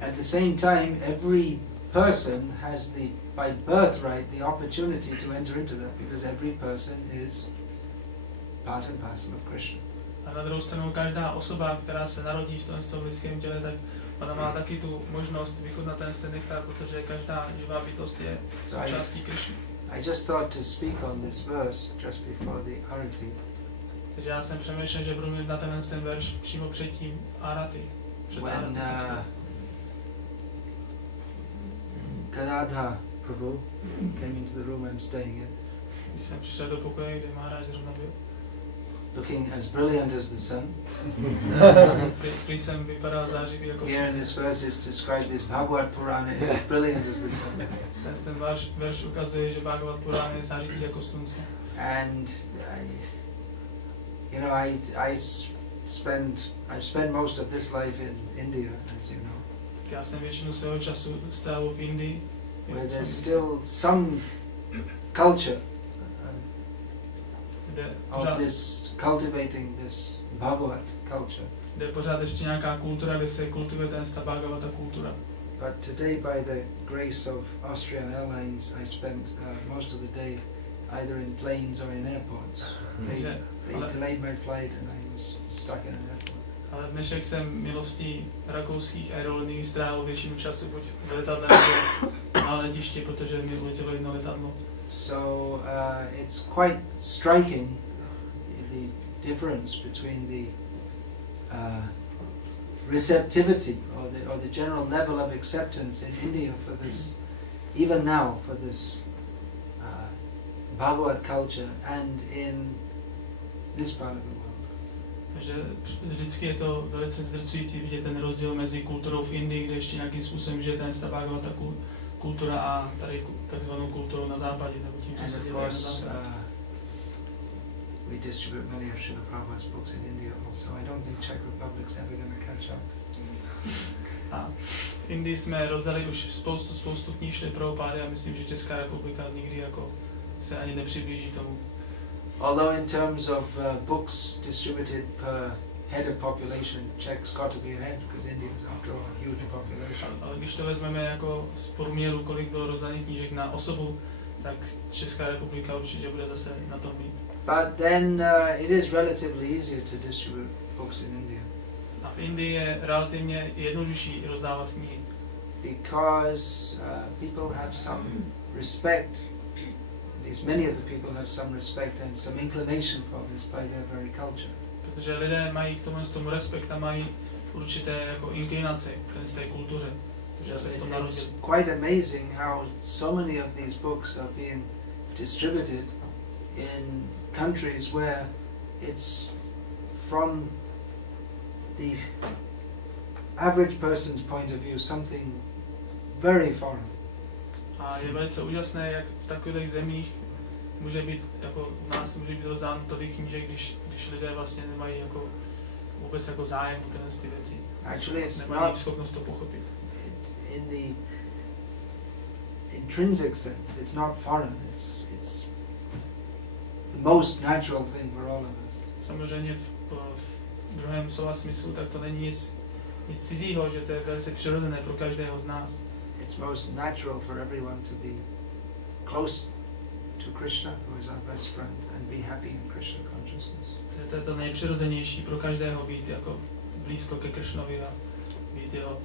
At the same time, every person has by birthright the opportunity to enter into that, because every person is part and parcel of Krishna. A na druhou stranu každá osoba, která se narodí v tom lidském těle, tak ona má taky tu možnost vychutnat ten nektar, protože každá živá bytost je součástí Krishny. I just thought to speak on this verse just before the Arati. Takže já jsem přemýšlel, že budu mít na ten verš přímo před tím Arati. When Gadadha Prabhu came into the room I'm staying in, když jsem přišel do pokoje, kde Maharaj zrovna byl, looking as brilliant as the sun. Prý jsem vypadal zářivý jako Here in this verse is described this Bhagavad Purana is as brilliant as the sun. Ten verš ukazuje, že Bhagavad Purana je zářící jako slunce. And I've spent most of this life in India, as you know. Já jsem většinu svého času strávil v Indii, where there's still some culture of this cultivating this Bhagavad culture. Kde pořád ještě nějaká kultura, kde se kultivuje ta Bhagavata kultura. But today, by the grace of Austrian Airlines, I spent most of the day either in planes or in airports. They delayed my flight and I was stuck in an airport. Ale dnešek jsem milostí rakouských aerolinií strávil většinu času buď v letadle nebo na letišti, protože mi uletělo jedno letadlo. So it's quite striking the difference between the receptivity or the general level of acceptance in India for this, even now, for this Bhagavad culture and in this part of the world. Takže vždycky je to velice zdrcující vidět ten rozdíl mezi kulturou v Indii, kde ještě nějakým způsobem žije ta Bhagavata kultura a tady takzvanou kulturou na západě, nebo tím, co se děje na západě. We distribute many of Srila Prabhupada's books in India also. I don't think Czech Republic's ever going to catch up. A v Indii jsme rozdali už spoustu knih Srily Prabhupády a myslím, že Česká republika nikdy jako se ani nepřiblíží tomu. Although in terms of books distributed per head of population, Czech's got to be ahead because India is after all a huge population. Ale když to vezmeme jako z průměru, kolik bylo rozdaných knížek na osobu, tak Česká republika určitě bude zase na tom mít. But then it is relatively easier to distribute books in India. A v Indii je relativně jednodušší rozdávat knihy. Because people have some respect, at least many of the people have some respect and some inclination for this by their very culture. Protože lidé mají k tomu respekt a mají určité jako inklinace k té kultuře, že se v tom narodili. It's quite amazing how so many of these books are being distributed in countries where it's from the average person's point of view something very foreign. A je velice úžasné, jak v takových zemích může být, jako u nás může být rozdán tolik knížek, když lidé vlastně nemají jako vůbec jako zájem o tyhle ty věci. Actually, it's nemají schopnost to pochopit. In the intrinsic sense, it's not foreign. It's the most natural thing for all of us. Samozřejmě v druhém slova smyslu, tak to není nic cizího, že to je velice přirozené pro každého z nás. It's most natural for everyone to be close to Krishna, who is our best friend, and be happy in Krishna consciousness. To je to nejpřirozenější pro každého být jako blízko ke Krishnovi a být jeho,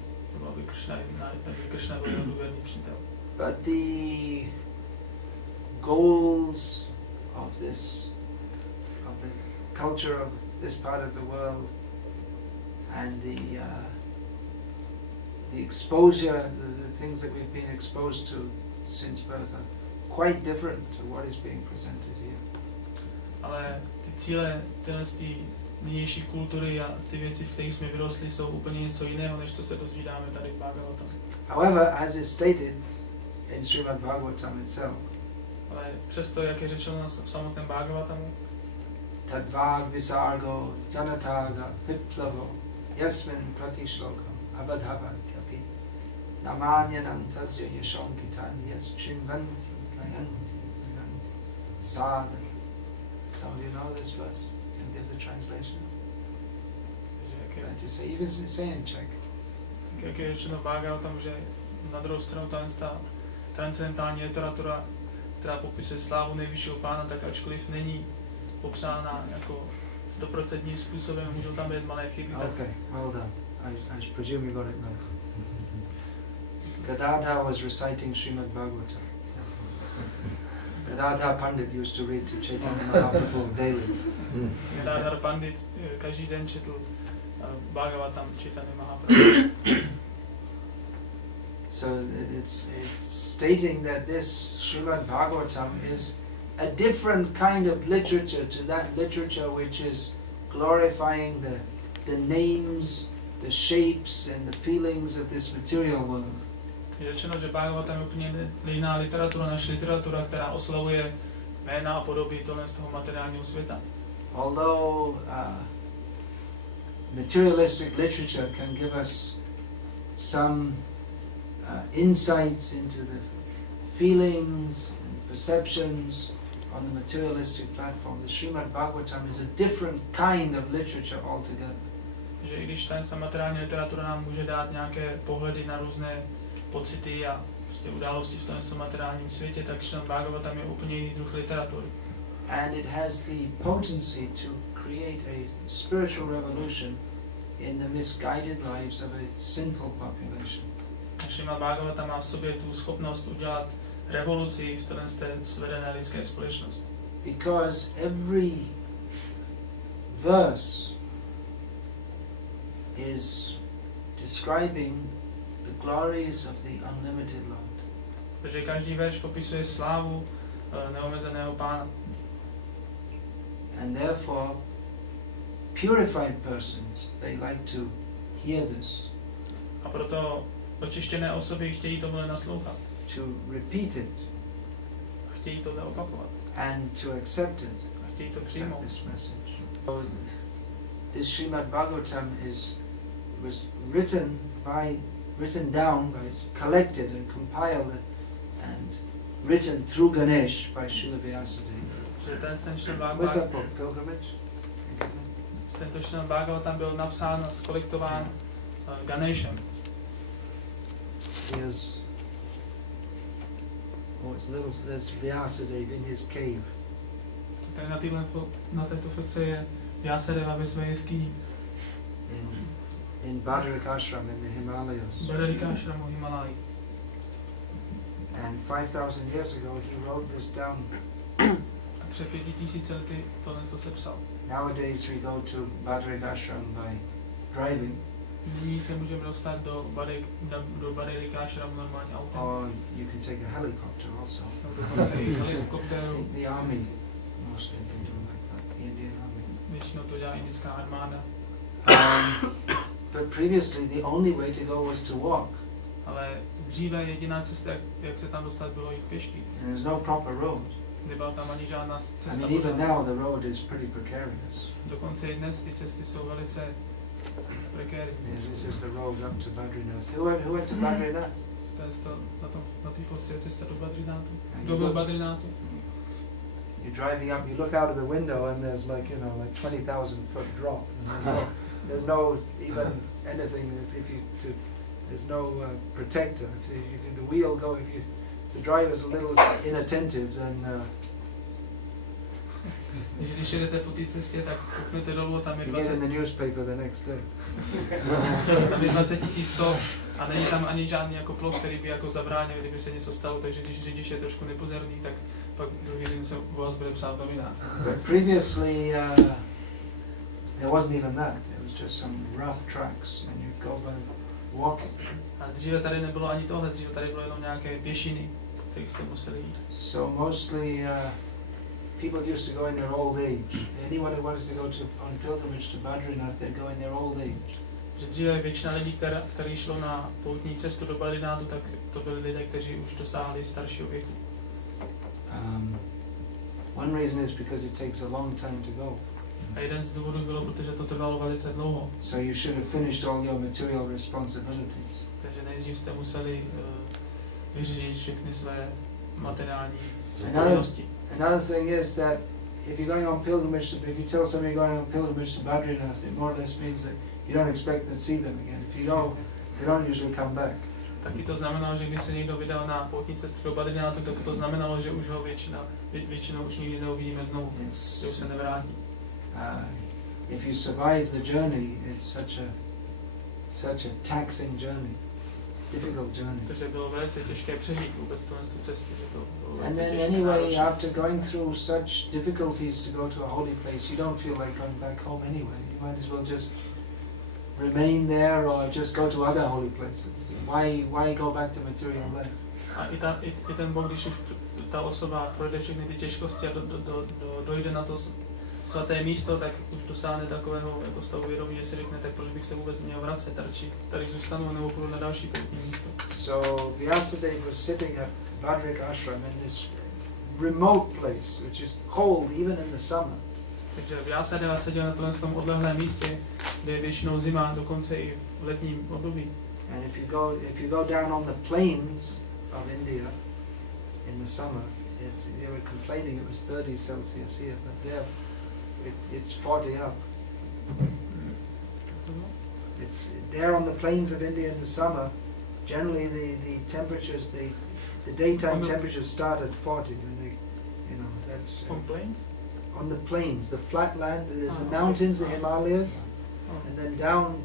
aby Krishna byl jeho důvěrný přítel. But the goals of the culture of this part of the world and the exposure, the things that we've been exposed to since birth are quite different to what is being presented here. Ale ty cíle tyhle nynější kultury a ty věci, v kterých jsme vyrostli, jsou úplně něco jiného, než co se dozvídáme tady v Bhagavatam. However, as is stated in Srimad-Bhagavatam itself, ale přesto, jak je řečeno v samotném Bhagavatamu, Tadvag visargo janataga viplavo yasmin pratishlokam abadhavatyapi namanyanantasya yashonkitan yaschinvanti gayanti gayanti sadha. So do you know this verse? Can give the translation? To say, even say in Czech. Jak je řečeno v Bhagavatamu, že na druhou stranu ta transcendentální literatura, která popisuje slávu nejvyššího pána, tak ačkoliv není popsána jako 100% způsobem, můžou tam být malé chyby. Okay, well done. I presume you got it right. Gadadhar was reciting Srimad-bhagavatam. Gadadhar Pandit used to read to Chaitanya Mahaprabhu daily. Gadadhar Pandit každý den četl Bhagavatam Chaitanya Mahaprabhu. So it's stating that this Srimad-bhagavatam is a different kind of literature to that literature which is glorifying the names, the shapes and the feelings of this material world. Je řečeno, že Bhagavatam je úplně jiná literatura, naše literatura, která oslavuje jména a podoby tohle z toho materiálního světa. Although materialistic literature can give us some insights into the feelings and perceptions on the materialistic platform, the Srimad-Bhagavatam is a different kind of literature altogether. Že i když ta materiální literatura nám může dát nějaké pohledy na různé pocity a prostě události v tom materiálním světě, tak Srimad-Bhagavatam je úplně jiný druh literatury. And it has the potency to create a spiritual revolution in the misguided lives of a sinful population. Srimad-Bhagavatam má v sobě tu schopnost udělat revoluci v té svedené lidské společnosti. Because every verse is describing the glories of the unlimited Lord. Protože každý verš popisuje slávu neomezeného Pána. And therefore, purified persons, they like to hear this. A proto očištěné osoby chtějí tohle naslouchat. To repeat it. Chtějí tohle opakovat. And to accept it. A chtějí to přijmout. This message. So this Srimad-Bhagavatam was written down, collected and compiled and written through Ganesh by Srila Vyasadeva. Where's that book? Pilgrimage? Tento Srimad-Bhagavatam byl napsán a skolektován Ganeshem. There's Vyasadeva in his cave. Tady na této fotce je Vyasadeva ve své jeskyni. In Bhadrakashram in the Himalayas. Bhadrakashram v Himalaji. And 5,000 years ago he wrote this down. před 5000 lety tohle to sepsal. Nowadays we go to Bhadrik Ashram by driving. Nyní se můžeme dostat do Bhadrika Ashram normálně autem. Or you can take a helicopter also. Dokonce i helikoptéru. The army mostly they do like that. The Indian army. Většinou to dělá indická armáda. But previously the only way to go was to walk. Ale dříve jediná cesta, jak se tam dostat, bylo jít pěšky. And there's no proper road. Nebyla tam ani žádná I cesta. mean, even now the road is pretty precarious. Dokonce i dnes ty cesty jsou velice prekérní. This is the road up to Badrinath. Who went to Badrinath? To je to, na té fotce je cesta do Badrinátu. And Kdo you byl look- Badrinátu? You're driving up, you look out of the window and there's like, 20,000 foot drop. And there's no even anything there's no protector. If the wheel if the driver's a little inattentive, then Když jedete po té cestě, tak kouknete dolů, tam je you get 20 in the newspaper the next day. tam je 20 000 stop a není tam ani žádný jako plot, který by jako zabránil, kdyby se něco stalo, takže když řidič je trošku nepozorný, tak pak druhý den se u vás bude psát novina. But previously there wasn't even that. There was just some rough tracks and you'd go by walking. A dříve tady nebylo ani tohle, dříve tady bylo jenom nějaké pěšiny, které jste museli jít. So mostly people used to go in their old age. Anyone who wanted to go on pilgrimage to Badrinath, they'd go in their old age. Že dříve většina lidí, kteří šlo na poutní cestu do Badrinátu, tak to byli lidé, kteří už dosáhli staršího věku. One reason is because it takes a long time to go. A jeden z důvodů bylo, protože to trvalo velice dlouho. So you should have finished all your material responsibilities. Takže nejdřív jste museli vyřešit všechny své materiální Another, povinnosti. another thing is that if you're going on pilgrimage, if you tell somebody you're going on pilgrimage to Badrinath, it more or less means that you don't expect to see them again. If you go, they don't usually come back. Taky to znamenalo, že když se někdo vydal na poutní cestu do Badrinátu, tak to znamenalo, že už ho většinou už nikdy neuvidíme znovu, že už se nevrátí. If you survive the journey, it's such a taxing journey, difficult journey. Takže bylo velice těžké přežít vůbec tu cestu, že to bylo And velice then těžké anyway, náročné. after going through such difficulties to go to a holy place, you don't feel like going back home anyway. You might as well just remain there or just go to other holy places. Why go back to material life? A i ten Bůh, když už ta osoba projde všechny ty těžkosti a dojde na to svaté místo, tak už dosáhne takového jako stavu vědomí, že si řekne, tak proč bych se vůbec měl vracet, tady zůstanu nebo půjdu na další poutní místo. So Vyasadeva was sitting at Bhadrik Ashram in this remote place, which is cold even in the summer. Takže Vyasadeva seděl na tom odlehlém místě, kde je většinou zima, dokonce i v letním období. And if you go down on the plains of India in the summer, they were complaining it was 30 Celsius here, but there it's 40 up. It's there on the plains of India in the summer. Generally, the temperatures, the daytime temperatures start at 40, and they, that's On plains? on the plains, the flat land. There's the mountains, the Himalayas, and then down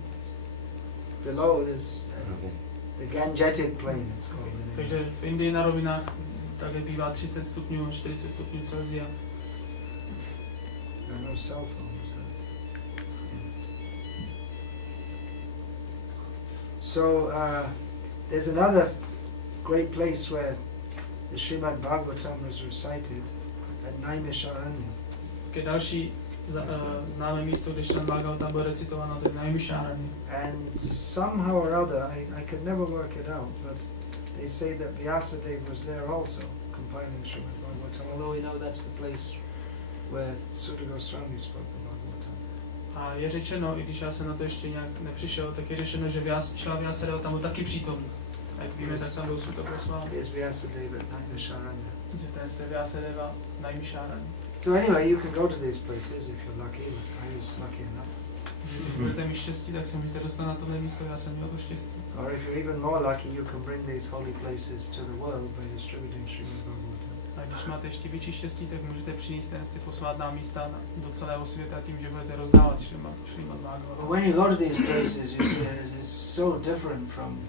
below there's the Gangetic plain. It's called. Takže v Indii na rovinách takhle bývá 30 stupňů, 40 stupňů Celsia. There are no cell phones. So there's another great place where the Srimad-bhagavatam was recited at Naimisharanya. Také další známé místo, kde Šrimad-Bhagavatam byl recitováno, to je Naimisharanya. And somehow or other, I could never work it out, but they say that Vyasadeva was there also, compiling Srimad-bhagavatam, although we know that's the place where Sutta Goswami spoke the Bhagavatam. A je řečeno, i když já jsem na to ještě nějak nepřišel, tak je řečeno, že Šrila Vyasadeva tam byl taky přítomný. A jak víme, tak tam byl Sutta Goswami. It is Vyasadeva at Naimisharanya. Že to je Vyasadeva Naimisharanya. So anyway, you can go to these places if you're lucky. I was lucky enough. Když budete mít štěstí, tak se můžete dostat na tohle místo, já jsem měl to štěstí. Or if you're even more lucky, you can bring these holy places to the world by distributing Srimad-Bhagavatam. A když máte ještě větší štěstí, tak můžete přinést ty posvátná místa do celého světa tím, že budete rozdávat Šrimad-Bhagavatam. But when you go to these places, you see it's so different from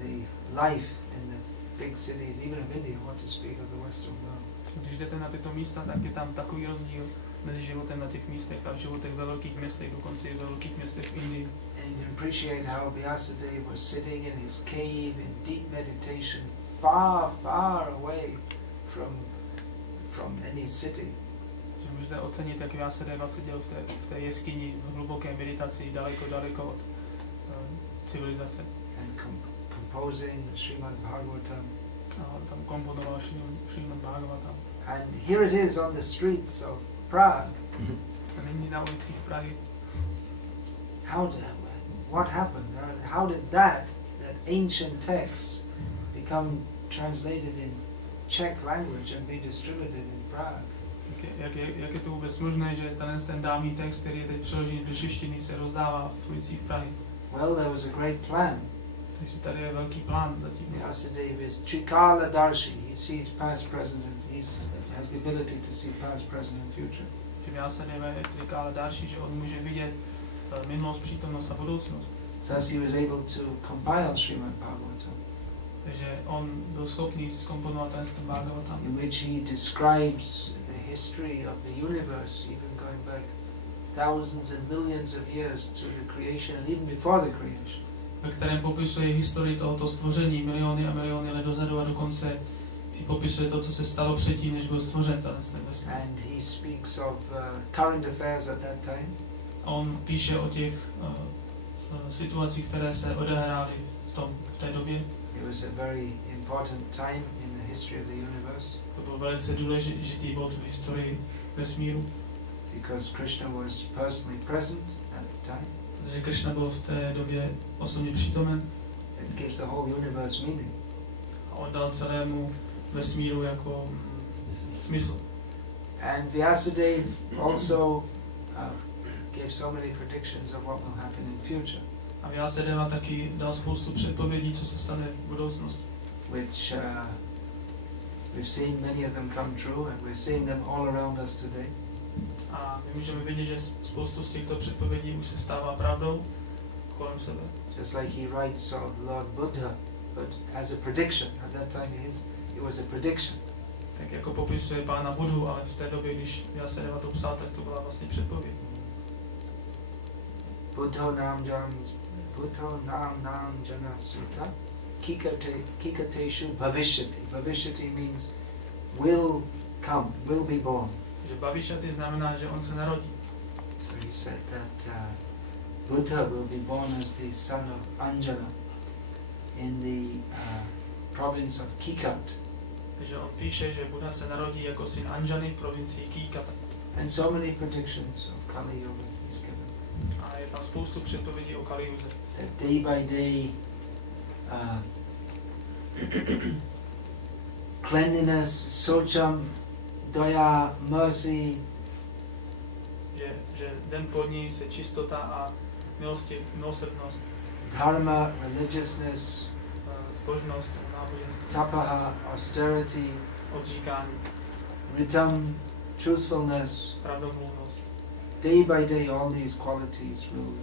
the life in the big cities, even of India, what to speak of the Western world. Když jdete na tyto místa, tak je tam takový rozdíl mezi životem na těch místech a životech ve velkých městech, dokonce i ve velkých městech v Indii. And you can appreciate how Vyasadeva was sitting in his cave in deep meditation, far, far away from any city. Že můžete ocenit, jak Vyasadeva seděl v té jeskyni v hluboké meditaci, daleko od civilizace. And composing Srimad-bhagavatam. A tam komponoval Srimad-bhagavatam. And here it is on the streets of Prague. A nyní na ulicích Prahy. What happened? How did that ancient text become translated in Czech language and be distributed in Prague? Jak je to vůbec možné, že ten dávný text, který je teď přeložený do češtiny, se rozdává v ulicích Prahy? Well, there was a great plan. Takže tady je velký plán zatím. Vyasadeva is Trikala Darshi. He sees past, present, and he has the ability to see past, present, and future. Že Vyasadeva je Trikala Darshi, že on může vidět minulost, přítomnost a budoucnost. Thus he was able to compile Srimad-bhagavatam, Takže on byl schopný zkomponovat ten Bhagavatam, in which he describes the history of the universe, even going back thousands and millions of years to the creation, and even before the creation. ve kterém popisuje historii tohoto stvoření miliony a miliony let dozadu a dokonce i popisuje to, co se stalo předtím, než byl stvořen ten vesmír. And he speaks of current affairs at that time. A on píše o těch situacích, které se odehrály v té době. It was a very important time in the history of the universe. To byl velice důležitý bod v historii vesmíru. Because Krishna was personally present at the time. Protože Krishna byl v té době osobně přítomen. It gives the whole universe meaning. A on dal celému vesmíru jako smysl. And Vyasadeva also gave so many predictions of what will happen in future. A Vyasadeva taky dal spoustu předpovědí, co se stane v budoucnosti. Which we've seen many of them come true, and we're seeing them all around us today. A my můžeme vidět, že spoustu z těchto předpovědí už se stává pravdou kolem sebe. Just like he writes of Lord Buddha, but as a prediction. At that time it was a prediction. Tak jako popisuje pána Budhu, ale v té době, když Vyasadeva to psal, tak to byla vlastně předpověď. Buddho nam jana sutta kikateshu bhavishyati. Bhavishyati means will come, will be born. Že bhavishyati znamená, že on se narodí. So he said that Buddha will be born as the son of Anjana in the province of Kikat. Takže on píše, že Buddha se narodí jako syn Anjany v provincii Kikata. And so many predictions of Kali Yuga he's given. A je tam spoustu předpovědí o Kali Yuze. That day by day cleanliness, socham, daya, mercy, že den po dní se čistota a milosrdnost, dharma, religiousness, zbožnost, náboženství, tapaha, austerity, odříkání, ritam, truthfulness. pravdomluvnost. Day by day all these qualities will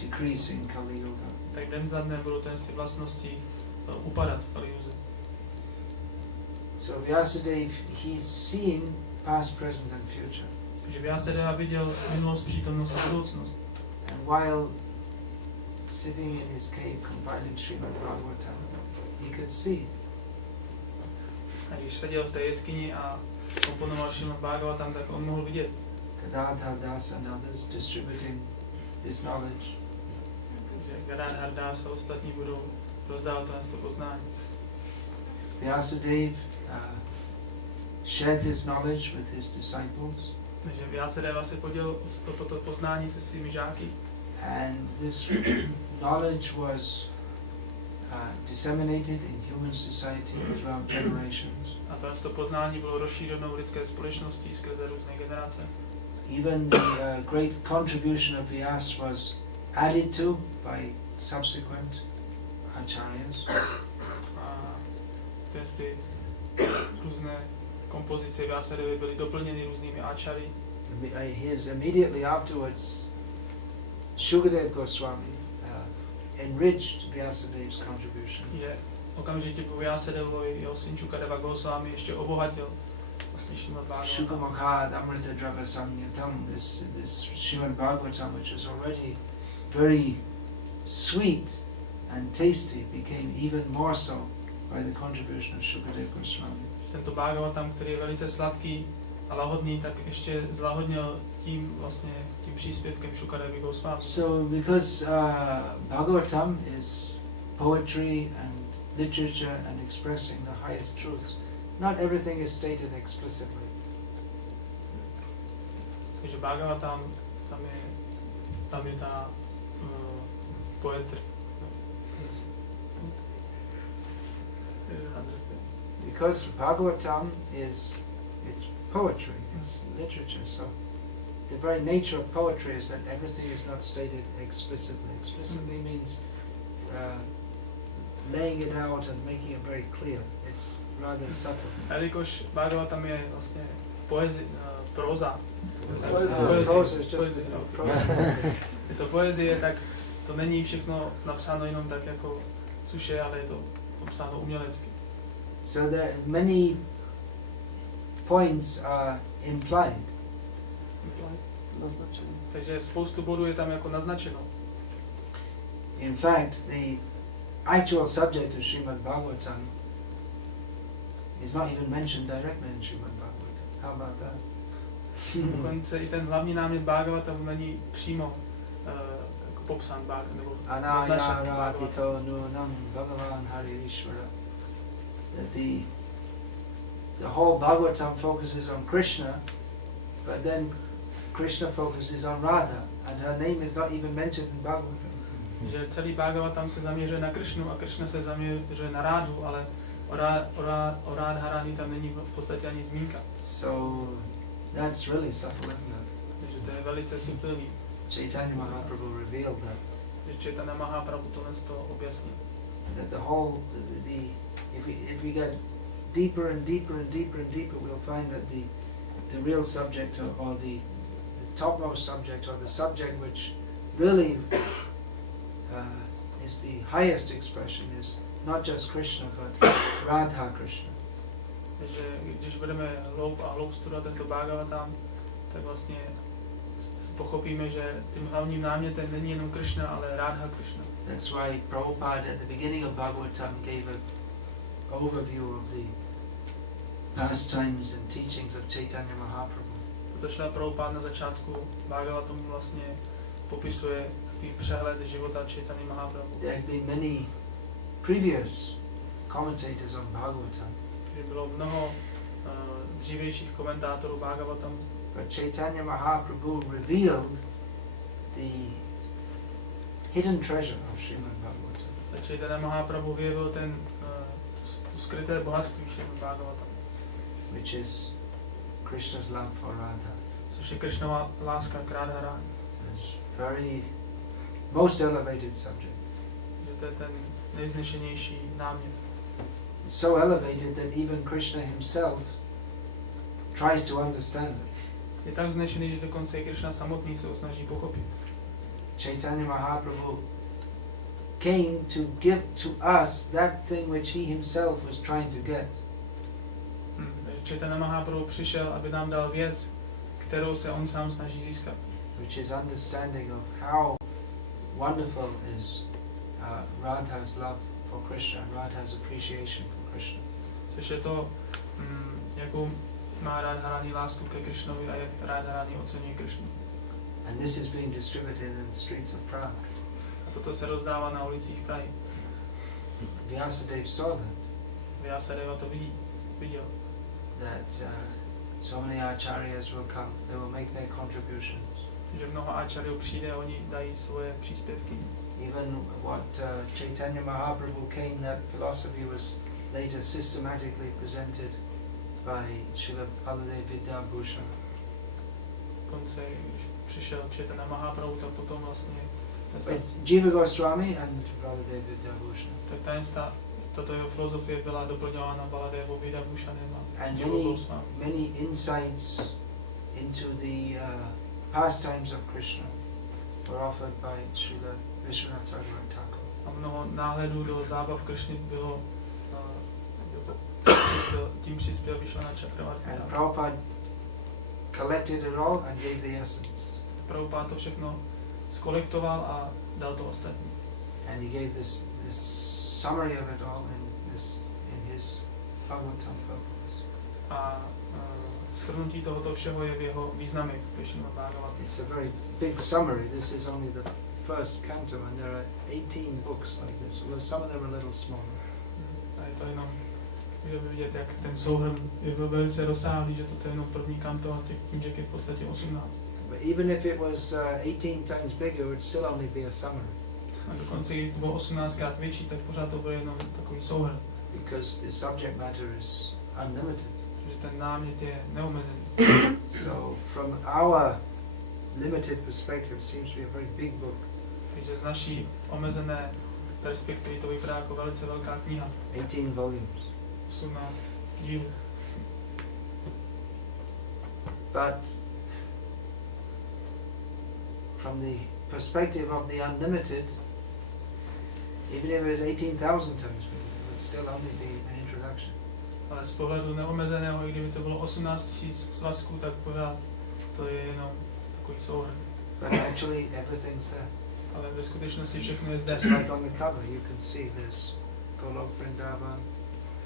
decrease in Kali Yuga. Tak den za dnem budou ty vlastnosti upadat v Kali Yuze. So Vyasadeva, he's seen past, present and future. Takže Vyasadeva viděl minulost, přítomnost a budoucnost. And while sitting in his cave compiling Srimad-bhagavatam, he could see. A když seděl v té jeskyni a komponoval Srimad-bhagavatam, tak on mohl vidět. Gadadhar Das and others distributing this knowledge. Že Gadadhar Das a ostatní budou rozdávat to poznání. Vyasadeva shared this knowledge with his disciples. Takže Vyasadeva se podělil o toto poznání se svými žáky. And this knowledge was disseminated in human society throughout generations. A to poznání bylo rozšířeno v lidské společnosti skrze různé generace. Even the great contribution of Vyas was added to by subsequent acharyas. A ty různé kompozice Vyasadevy byly doplněny různými acharyi. Immediately afterwards, Shukadeva Goswami enriched Vyasadev's contribution. Je okamžitě po Vyasadevovi jeho syn Shukadeva Goswami ještě obohatil vlastně Šrimad-bhagavatam. Shubhamukhat Amrita Drava Samyatam, this Srimad-bhagavatam, which was already very sweet and tasty, became even more so by the contribution of Shukadeva Swami. Tento Bhagavatam, který je velice sladký a lahodný, tak ještě zlahodnil tím příspěvkem Šukadevy Goswami. So because Bhagavatam is poetry and literature and expressing the highest truths, not everything is stated explicitly. Takže Bhagavatam, tam je ta poetry. Because Bhagavatam it's poetry, it's literature, so the very nature of poetry is that everything is not stated explicitly. Explicitly means laying it out and making it very clear. It's rather subtle. Jelikož Bhagavatam je vlastně próza. Je to poezie, tak to není všechno napsáno jenom tak jako suše, ale je to napsáno umělecky. So there many points are implied. Takže spoustu bodů je tam jako naznačeno. In fact, the actual subject of Srimad-Bhagavatam is not even mentioned directly in Srimad-Bhagavatam. How about that? Dokonce i ten hlavní námět Bhagavatamu není přímo jako popsán nebo naznačen Bhagavatam. The whole Bhagavatam focuses on Krishna, but then Krishna focuses on Radha, and her name is not even mentioned in Bhagavatam. Že celý Bhagavatam se zaměřuje na Krishnu a Krishna se zaměřuje na Rádhu, ale o Radharani tam není v podstatě ani zmínka. So that's really subtle, isn't it? Takže to je velice subtilní. Chaitanya Mahaprabhu revealed that. Že Chaitanya Mahaprabhu tohle z toho objasnil. That the whole, if we get deeper and deeper and deeper and deeper, we'll find that the real subject or the topmost subject or the subject which really is the highest expression is not just Krishna but Radha Krishna. Takže když budeme hloub studovat tento Bhagavatam, tak vlastně pochopíme, že tím hlavním námětem není jenom Krishna, ale Radha Krishna. That's why Prabhupada at the beginning of Bhagavatam gave an overview of the pastimes and teachings of Chaitanya Mahaprabhu. Protože Prabhupada na začátku Bhagavatamu vlastně popisuje takový přehled života Chaitanya Mahaprabhu. There have been many previous commentators on Bhagavatam. Bylo mnoho dřívějších komentátorů Bhagavatamu. But Chaitanya Mahaprabhu revealed the hidden treasure of Srimad-Bhagavatam. Chaitanya Mahaprabhu vyjevil to skryté bohatství Srimad-Bhagavatam. Which is Krishna's love for Radha. Což je Krishnova láska k Radharani. It's very most elevated subject. Že to je ten nejvznešenější námět. It's so elevated that even Krishna himself tries to understand it. Je tak vznešený, že dokonce i Krishna samotný se ho snaží pochopit. Chaitanya Mahaprabhu came to give to us that thing which he himself was trying to get. Chaitanya Mahaprabhu přišel, aby nám dal věc, kterou se on sám snaží získat. Which is understanding of how wonderful is Radha's love for Krishna, Radha's appreciation for Krishna. Což je to, jakou má Radharani lásku ke Krishnovi a jak Radharani oceňuje Krishnu. And this is being distributed in the streets of Prague. A toto se rozdává na ulicích Prahy. Vyasadeva saw that. Vyasadeva to viděl. That so many acharyas will come, they will make their contributions. Že mnoho acharyů přijde a oni dají svoje příspěvky. Even what Chaitanya Mahaprabhu came, that philosophy was later systematically presented by Srila Vidyagati. Konce, když přišel Chaitanya Mahaprabhu, tak potom vlastně Jiva Goswami and Vidyagati. Tak tato jeho filozofie byla doplňována Baladevou Vidyabhushanem and many insights into the pastimes of Krishna were offered by Srila Vishwanath Thakur. A mnoho náhledů do zábav Krishny bylo tím přispěl Vishwanath Chakravarti. And Prabhupada collected it all and gave the essence. Prabhupada to všechno skolektoval a dal to ostatní. And he gave this summary of it all in his Bhagavatam purpose. A shrnutí tohoto všeho je v jeho významech ve Srimad-bhagavatam. It's a very big summary. This is only the first canto, and there are 18 books like this. Well, some of them are a little smaller. A je to jenom vidět, jak ten souhrn je velice rozsáhlý, že to je jenom první kanto a těch knížek je v podstatě 18. But even if it was 18 times bigger, it would still only be a summary. A dokonce, když to bylo 18krát větší, tak pořád to byl jenom takový souhrn. Because the subject matter is unlimited. Že ten námět je neomezený. So from our limited perspective, it seems to be a very big book. Takže z naší omezené perspektivy to vypadá jako velice velká kniha. 18 volumes. 18 dílů. But from the perspective of the unlimited, even if it was 18,000 times bigger, it would still only be an introduction. Ale z pohledu neomezeného, i kdyby to bylo 18 000 svazků, tak pořád to je jenom takový souhrn. But actually everything's there. Ale ve skutečnosti všechno je zde. Just like on the cover, you can see there's Golok Vrindavan,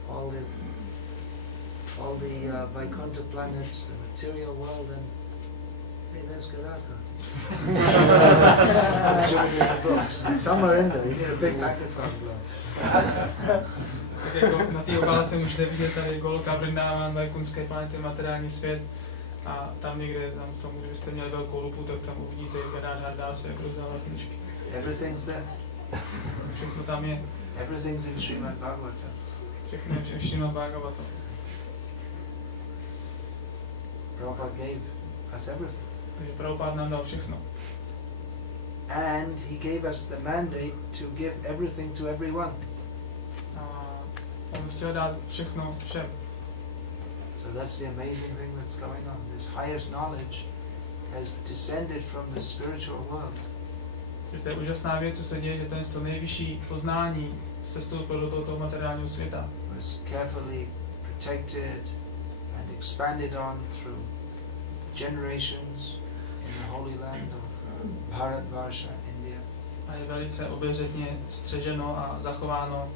all the Vaikuntha planets, the material world, and hey, there's Gadadhar. It's showing you the books. It's somewhere in there. You need a big magnifying glass. Tak jako na té obálce můžete vidět tady Goloka Vrindavan, Vaikunské planety, materiální svět. A tam někde, tam v tom, kdybyste měli velkou lupu, tak tam uvidíte, jak Gadadhar dá se, jak rozdává knížky. Everything's there. Všechno tam je. Everything's in Srimad-bhagavatam. Všechno je v Srimad-bhagavatam. Prabhupada gave us everything. Takže Prabhupada nám dal všechno. And he gave us the mandate to give everything to everyone. A on chtěl dát všechno všem. So that's the amazing thing that's going on. This highest knowledge has descended from the spiritual world. Že to je úžasná věc, co se děje, že to nejvyšší poznání se stoupilo do tohoto materiálního světa. Was carefully protected and expanded on through generations in the holy land of Bharatvarsha, India. A je velice obezřetně střeženo a zachováno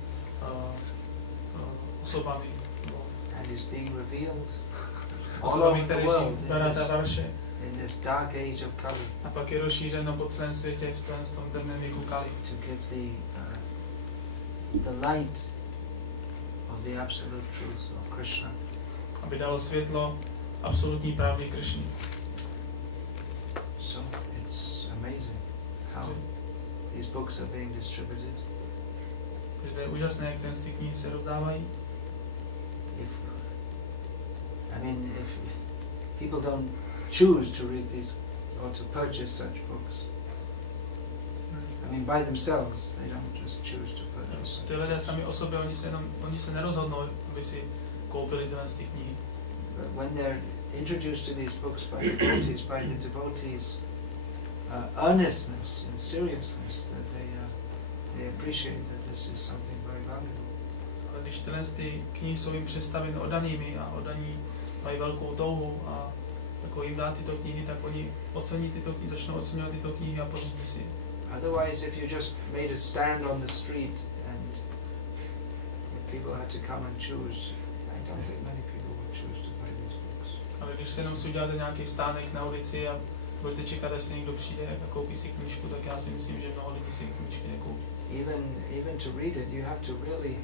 osobami. And is being revealed all Osobami, over které the žijí world v Bharatvarše. in this dark age of Kali. A pak je rozšířeno po celém světě v tom temném věku Kali. To give the light of the absolute truth of Krishna. Aby dalo světlo absolutní pravdy Krishny. So it's amazing how these books are being distributed. Takže to je úžasné, jak ty knihy se rozdávají. If people don't choose to read these or to purchase such books, I mean by themselves, they don't just choose to purchase. Ty lidé sami o sobě, oni se nerozhodnou, aby si koupili tyhle knihy. But when they're introduced to these books by the devotees, earnestness and seriousness, that they appreciate that this is something very valuable. Ale když ty knihy jsou jim představeny oddanými a oddaní mají velkou touhu a jako jim dát tyto knihy, tak oni ocení tyto knihy, začnou oceňovat tyto knihy a pořídí si je. Otherwise, if you just made a stand on the street and if people had to come and choose, I don't think many people would choose to buy these books. Ale když si jenom si uděláte nějaký stánek na ulici a budete čekat, až se někdo přijde a koupí si knížku, tak já si myslím, že mnoho lidí si knížky nekoupí. Even to read it, you have to really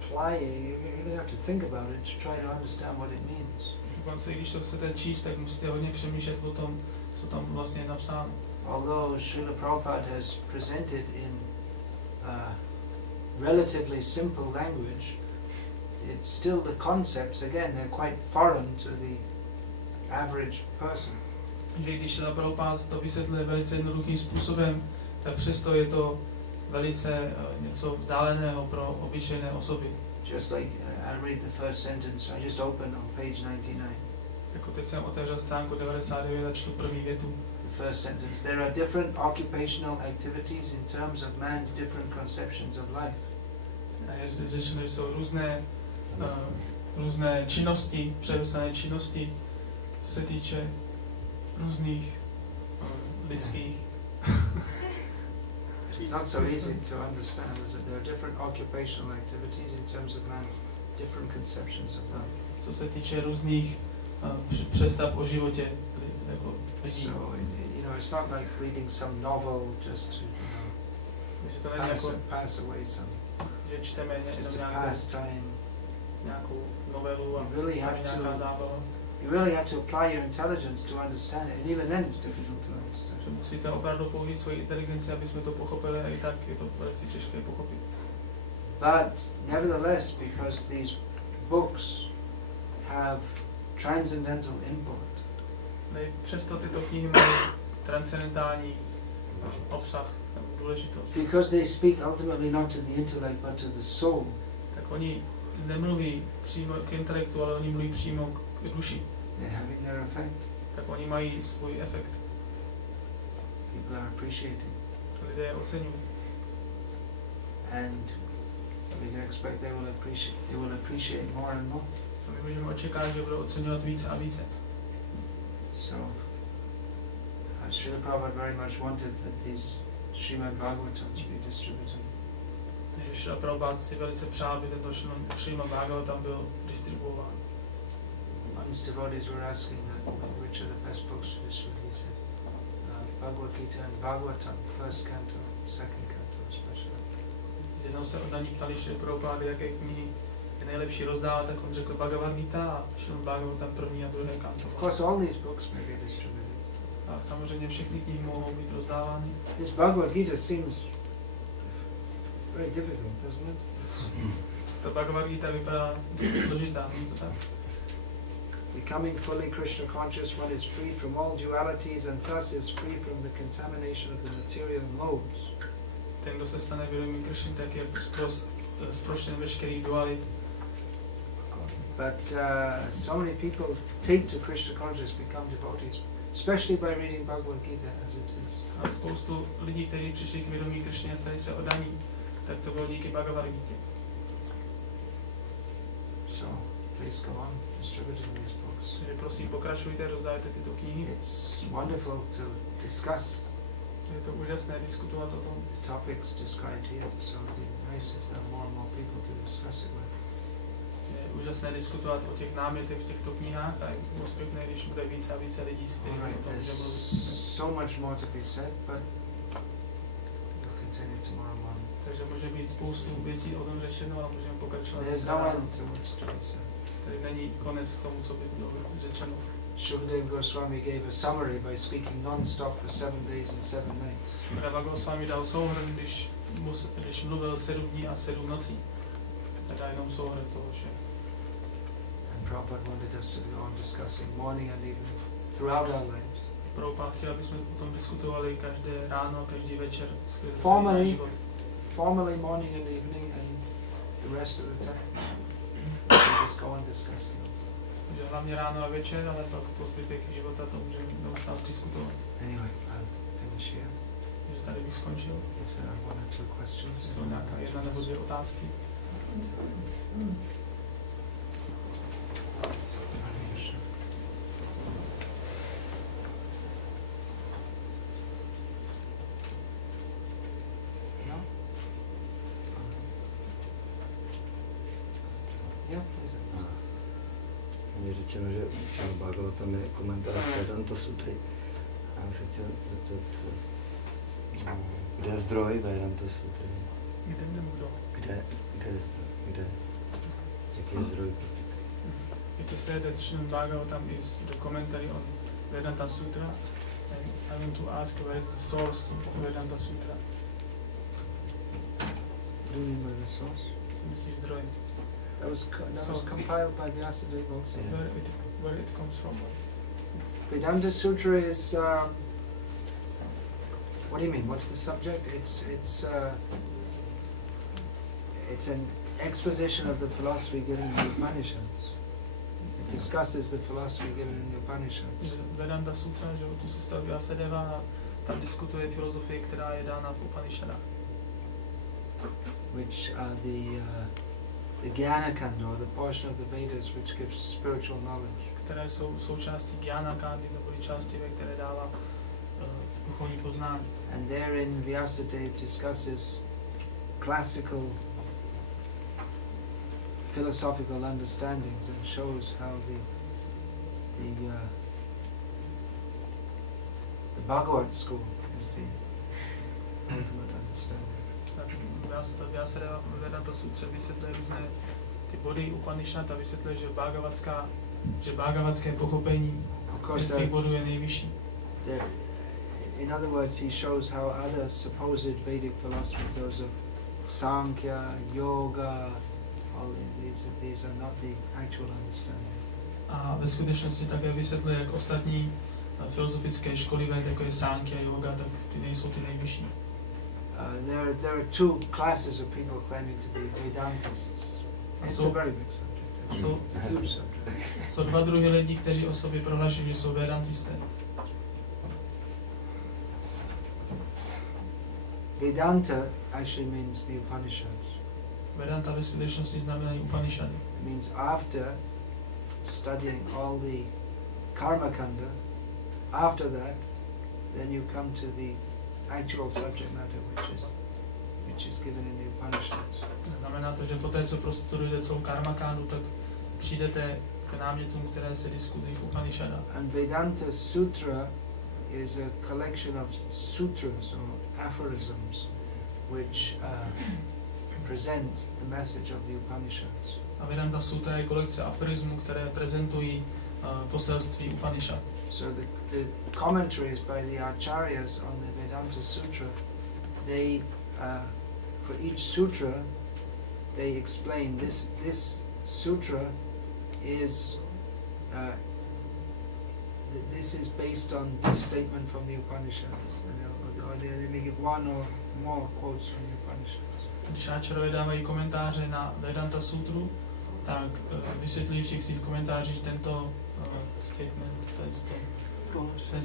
apply it. You really have to think about it to try to understand what it means. Dokonce, když to chcete číst, tak musíte hodně přemýšlet o tom, co tam vlastně je napsáno. Although Srila Prabhupada has presented in relatively simple language, it's still the concepts, again, they're quite foreign to the average person. Že když Srila Prabhupada to vysvětluje velice jednoduchým způsobem, tak přesto je to velice něco vzdáleného pro obyčejné osoby. Just like I'll read the first sentence. I just opened on page 99. Jako teď jsem otevřel stránku 99 a čtu první větu. The first sentence. There are different occupational activities in terms of man's different conceptions of life. A je řečeno, že jsou různé různé činnosti, přerušené činnosti, co se týče různých lidských. It's not so easy to understand, is it? There are different occupational activities in terms of man's different conceptions of life. Co se týče různých představ o životě jako lidí. So, it's not like reading some novel just to, pass away some, že čteme just to pass time. Nějakou novelu a nějaká zábava. You really have to apply your intelligence to understand it, and even then it's difficult to understand. Že musíte opravdu použít svoji inteligenci, aby jsme to pochopili, a i tak je to velice těžké pochopit. But nevertheless, because these books have transcendental import, přesto tyto knihy mají transcendentální obsah, důležitost. because they speak ultimately not to the intellect but to the soul. Tak oni nemluví přímo k intelektu, ale oni mluví přímo k duši. They're having their effect. Tak oni mají svůj efekt. People are appreciating. Lidé je oceňují. And we can expect they will appreciate more and more. A my můžeme očekávat, že budou oceňovat více a více. So, Srila Prabhupada very much wanted that these Srimad-bhagavatams be distributed. Takže Srila Prabhupada si velice přál, aby tento Srimad-bhagavatam byl distribuován. Once devotees were asking which are the best books to distribute, he said Bhagavad Gita and Bhagavatam, first canto, second canto especially. Jednou se od ní ptali Srila Prabhupada, jaké knihy je nejlepší rozdávat, tak on řekl Bhagavad Gita a Srimad-bhagavatam první a druhé kanto. Of course all these books may be distributed. A samozřejmě všechny knihy mohou být rozdávány. This Bhagavad Gita seems very difficult, doesn't it? Ta Bhagavad Gita vypadá dost složitá, není to tak? Becoming fully Krishna conscious, one is freed from all dualities and thus is free from the contamination of the material modes. Ten, kdo se stane vědomým Krishny, tak je zproštěn veškerých dualit. But so many people take to Krishna consciousness, become devotees, especially by reading Bhagavad Gita as it is. A spoustu lidí, kteří přišli k vědomí Krishny a stali se oddaní, tak to bylo díky Bhagavad Gita. So, please go on distributing these books. Takže prosím, pokračujte, rozdajte tyto knihy. It's wonderful to discuss. Je to úžasné diskutovat o tom. The topics described here, so it'd be nice if there are more and more people to discuss it with. Je úžasné diskutovat o těch námětech v těchto knihách a je moc pěkné, když bude více a více lidí, s kterými o tom může mluvit. So much more to be said, but we'll continue tomorrow morning. Takže může být spoustu věcí o tom řečeno, ale můžeme pokračovat. There's no end to what's to be said. Tady není konec tomu, co by bylo řečeno. Shukadeva Goswami gave a summary by speaking non-stop for 7 days and 7 nights. Rama Goswami dal souhrn, když mluvil 7 dní a 7 nocí. Tak dá jenom souhrn toho, že. And Prabhupada wanted us to go on discussing morning and evening throughout our lives. Prabhupada chtěl, aby jsme o tom diskutovali každé ráno a každý večer skrze Formally, život. Formally morning and evening and the rest of the time. We just go on discussing also. Takže hlavně ráno a večer, ale pak po zbytek života to můžeme neustále diskutovat. Anyway, I'll finish here. Takže tady bych skončil. If there are one or two questions. Jestli jsou nějaká jedna nebo dvě otázky. No? Yeah, please. Je řečeno, že Srimad-bhagavatam je komentář Vedanta sutry. A já se chtěl zeptat, kde je zdroj Vedanta sutry? Kde je zdroj? Jaký je zdroj prakticky? It is said that Srimad-bhagavatam is the commentary on Vedanta Sutra, and I want to ask where is the source of Vedanta Sutra? Do you know the source? Co myslíš zdrojem? That was compiled by Vyasadeva also. Yeah. Where it comes from? Vedanta Sutra is. What do you mean? What's the subject? It's an exposition of the philosophy given in the Upanishads. It discusses the philosophy given in the Upanishads. Vedanta Sutra, že tu se staví Vyasadeva a tam diskutuje filozofii, která je dána v Upanishadách. Which are the the Jnana Kanda, or the portion of the Vedas which gives spiritual knowledge. Které jsou součástí Jnana Kandy, neboli části, ve které dává duchovní poznání. And therein Vyasadeva discusses classical philosophical understandings and shows how the Bhagavad school is the ultimate understanding. Vyasadeva v Vedanta sutře vysvětluje různé ty body Upanishad a vysvětluje, že bhagavatské pochopení z těch bodů je nejvyšší. In other words, he shows how other supposed Vedic philosophies, those of Sankhya, Yoga, all these are not the actual understanding. A ve skutečnosti také vysvětluje, jak ostatní filozofické školy Ved, jako je Sankhya, Yoga, tak ty nejsou ty nejvyšší. There are two classes of people claiming to be Vedantists. It's a very big subject. It's a huge subject. Jsou dva druhy lidí, kteří o sobě prohlašují, že jsou Vedantisté. Vedanta actually means the Upanishads. Vedanta ve skutečnosti znamená Upanishady. It means after studying all the karma kanda, after that, then you come to the actual subject matter which is given in the Upanishads. Znamená to, že poté, co prostudujete celou karma kandu, tak přijdete k námětům, které se diskutují v Upanishadách. And Vedanta Sutra is a collection of sutras or aphorisms which present the message of the Upanishads. A Vedanta Sutra je kolekce aforismů, které prezentují poselství Upanishad. So the commentaries by the acharyas on the Vedanta Sutra, they for each sutra they explain this sutra is this is based on this statement from the Upanishads, or they may give one or more quotes from the Upanishads. Když ačarové dávají komentáře na Vedanta Sutru, tak vysvětlují v těch svých komentářích tento statement,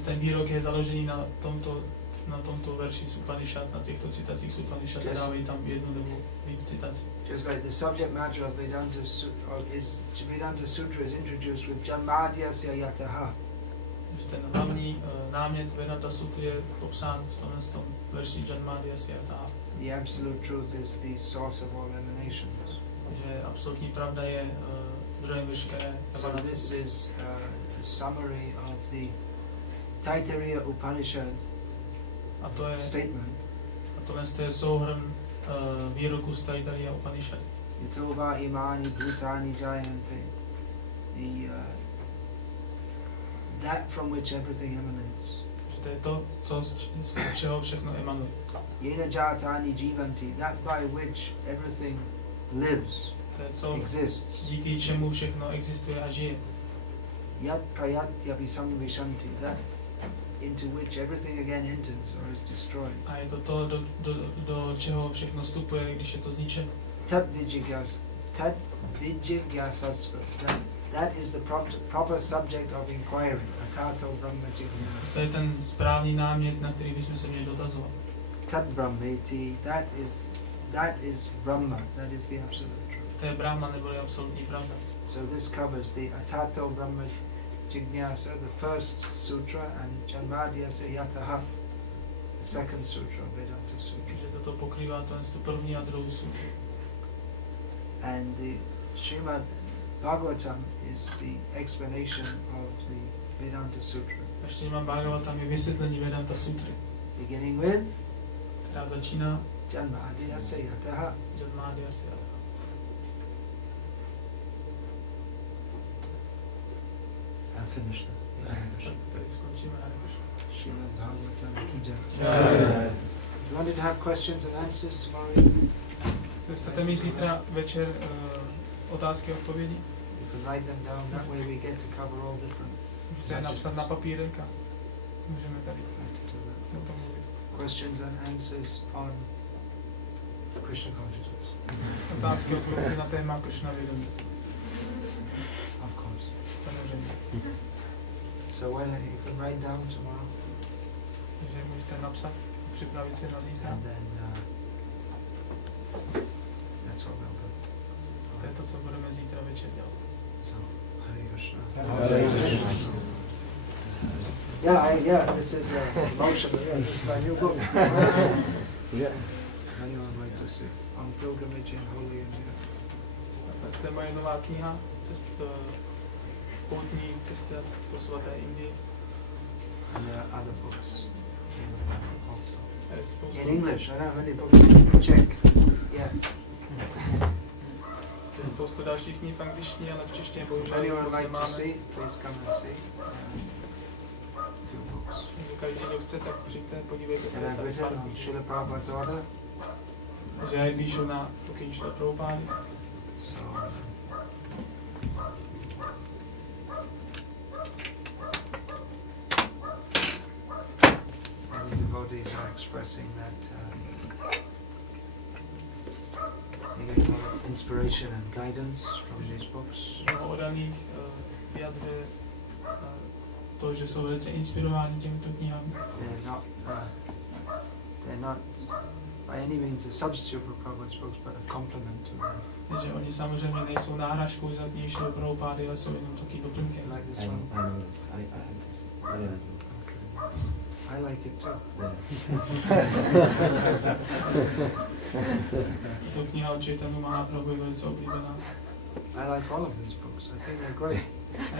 ten výrok je založený na tomto verši z Upanishad, na těchto citacích z Upanishad, a dávají tam jednu nebo víc citací. Just like the subject matter of Vedanta Sutra is introduced with Janmadhyasya yataha. Ten hlavní námět Vedanta Sutry je popsán v tomhle verši Janmadhyasya yataha. The absolute truth is the source of all emanations. Že absolutní pravda je zdrojem veškeré emanace. So this is a summary of the Taittiriya Upanishad statement. A tohle je souhrn výroku z Taittiriya Upanishad. Yatova imani bhutani jayante. That from which everything emanates. Že to je to, z čeho všechno emanuje. Yena jatani jivanti, that by which everything lives, exists. Díky čemu všechno existuje a žije. Yat prayatyapi samvishanti, that into which everything again enters or is destroyed. A je to do čeho všechno vstupuje, když je to zničeno. Tat vidyagasa, that is the proper subject of inquiry. Atato brahma jignasa. To je ten správný námět, na který bychom se měli dotazovat. Tat brahmeti, that is Brahma, that is the absolute truth. To je Brahma, nebo je absolutní pravda. So this covers the Atato Brahma Jignasa, the first sutra, and Janmadhyasya yataha, the second sutra of Vedanta Sutra. Že toto pokrývá tu první a druhou sutru. And the Srimad-bhagavatam is the explanation of the Vedanta Sutra. A Srimad-bhagavatam je vysvětlení Vedanta Sutry. Beginning with? Která začíná Janmadhyasya yataha. Janmadhyasya yataha. I'll finish that. Tady skončíme Hare Krishna. Srimad-bhagavatam ki jai. You wanted to have questions and answers tomorrow evening? Chcete mít zítra večer otázky a odpovědi? You can write them down, that way we get to cover all different. Můžete je napsat na papírek a můžeme tady o tom mluvit. Questions and answers on Krishna consciousness. Otázky a odpovědi na téma Krishna vědomí. Of course. Samozřejmě. So when you can write down tomorrow. Takže můžete napsat, připravit se na zítra. And then that's what we'll do. To je to, co budeme zítra večer dělat. So, Hare Krishna. Hare Krishna. Yeah, this is motion. Yeah, this is my new book. Yeah. Anyone like to see on pilgrimage in Holy India? To je moje nová kniha, poutní cesta po svaté Indii. And there are other books also. Spoustu, In English, I don't have any books in Czech yet. je spoustu dalších knih v angličtině, ale v češtině bohužel Anyone moc like to nemáme. see? Please come and see. A few books. Každý, kdo chce, tak přijďte, podívejte se. And I've Tady written pár on píšu. Srila Prabhupada's order. Takže já je píšu na pokyn Šrila Prabhupády. So, many devotees are expressing that they get a lot of inspiration and guidance from these books. Mnoho oddaných vyjadřuje to, že jsou velice inspirováni těmito knihami. They're not by any means a substitute for Prabhupada's books, but a complement to them. Takže oni samozřejmě nejsou náhražkou za knihy Šrila Prabhupády, ale jsou jenom taky doplňkem. Like this I one. have this. I like it. I like it too. Tato kniha od Chaitanya Mahaprabhu je velice oblíbená. I like all of these books. I think they're great.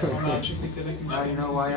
Já mám rád všechny tyhle knižky. Now you know why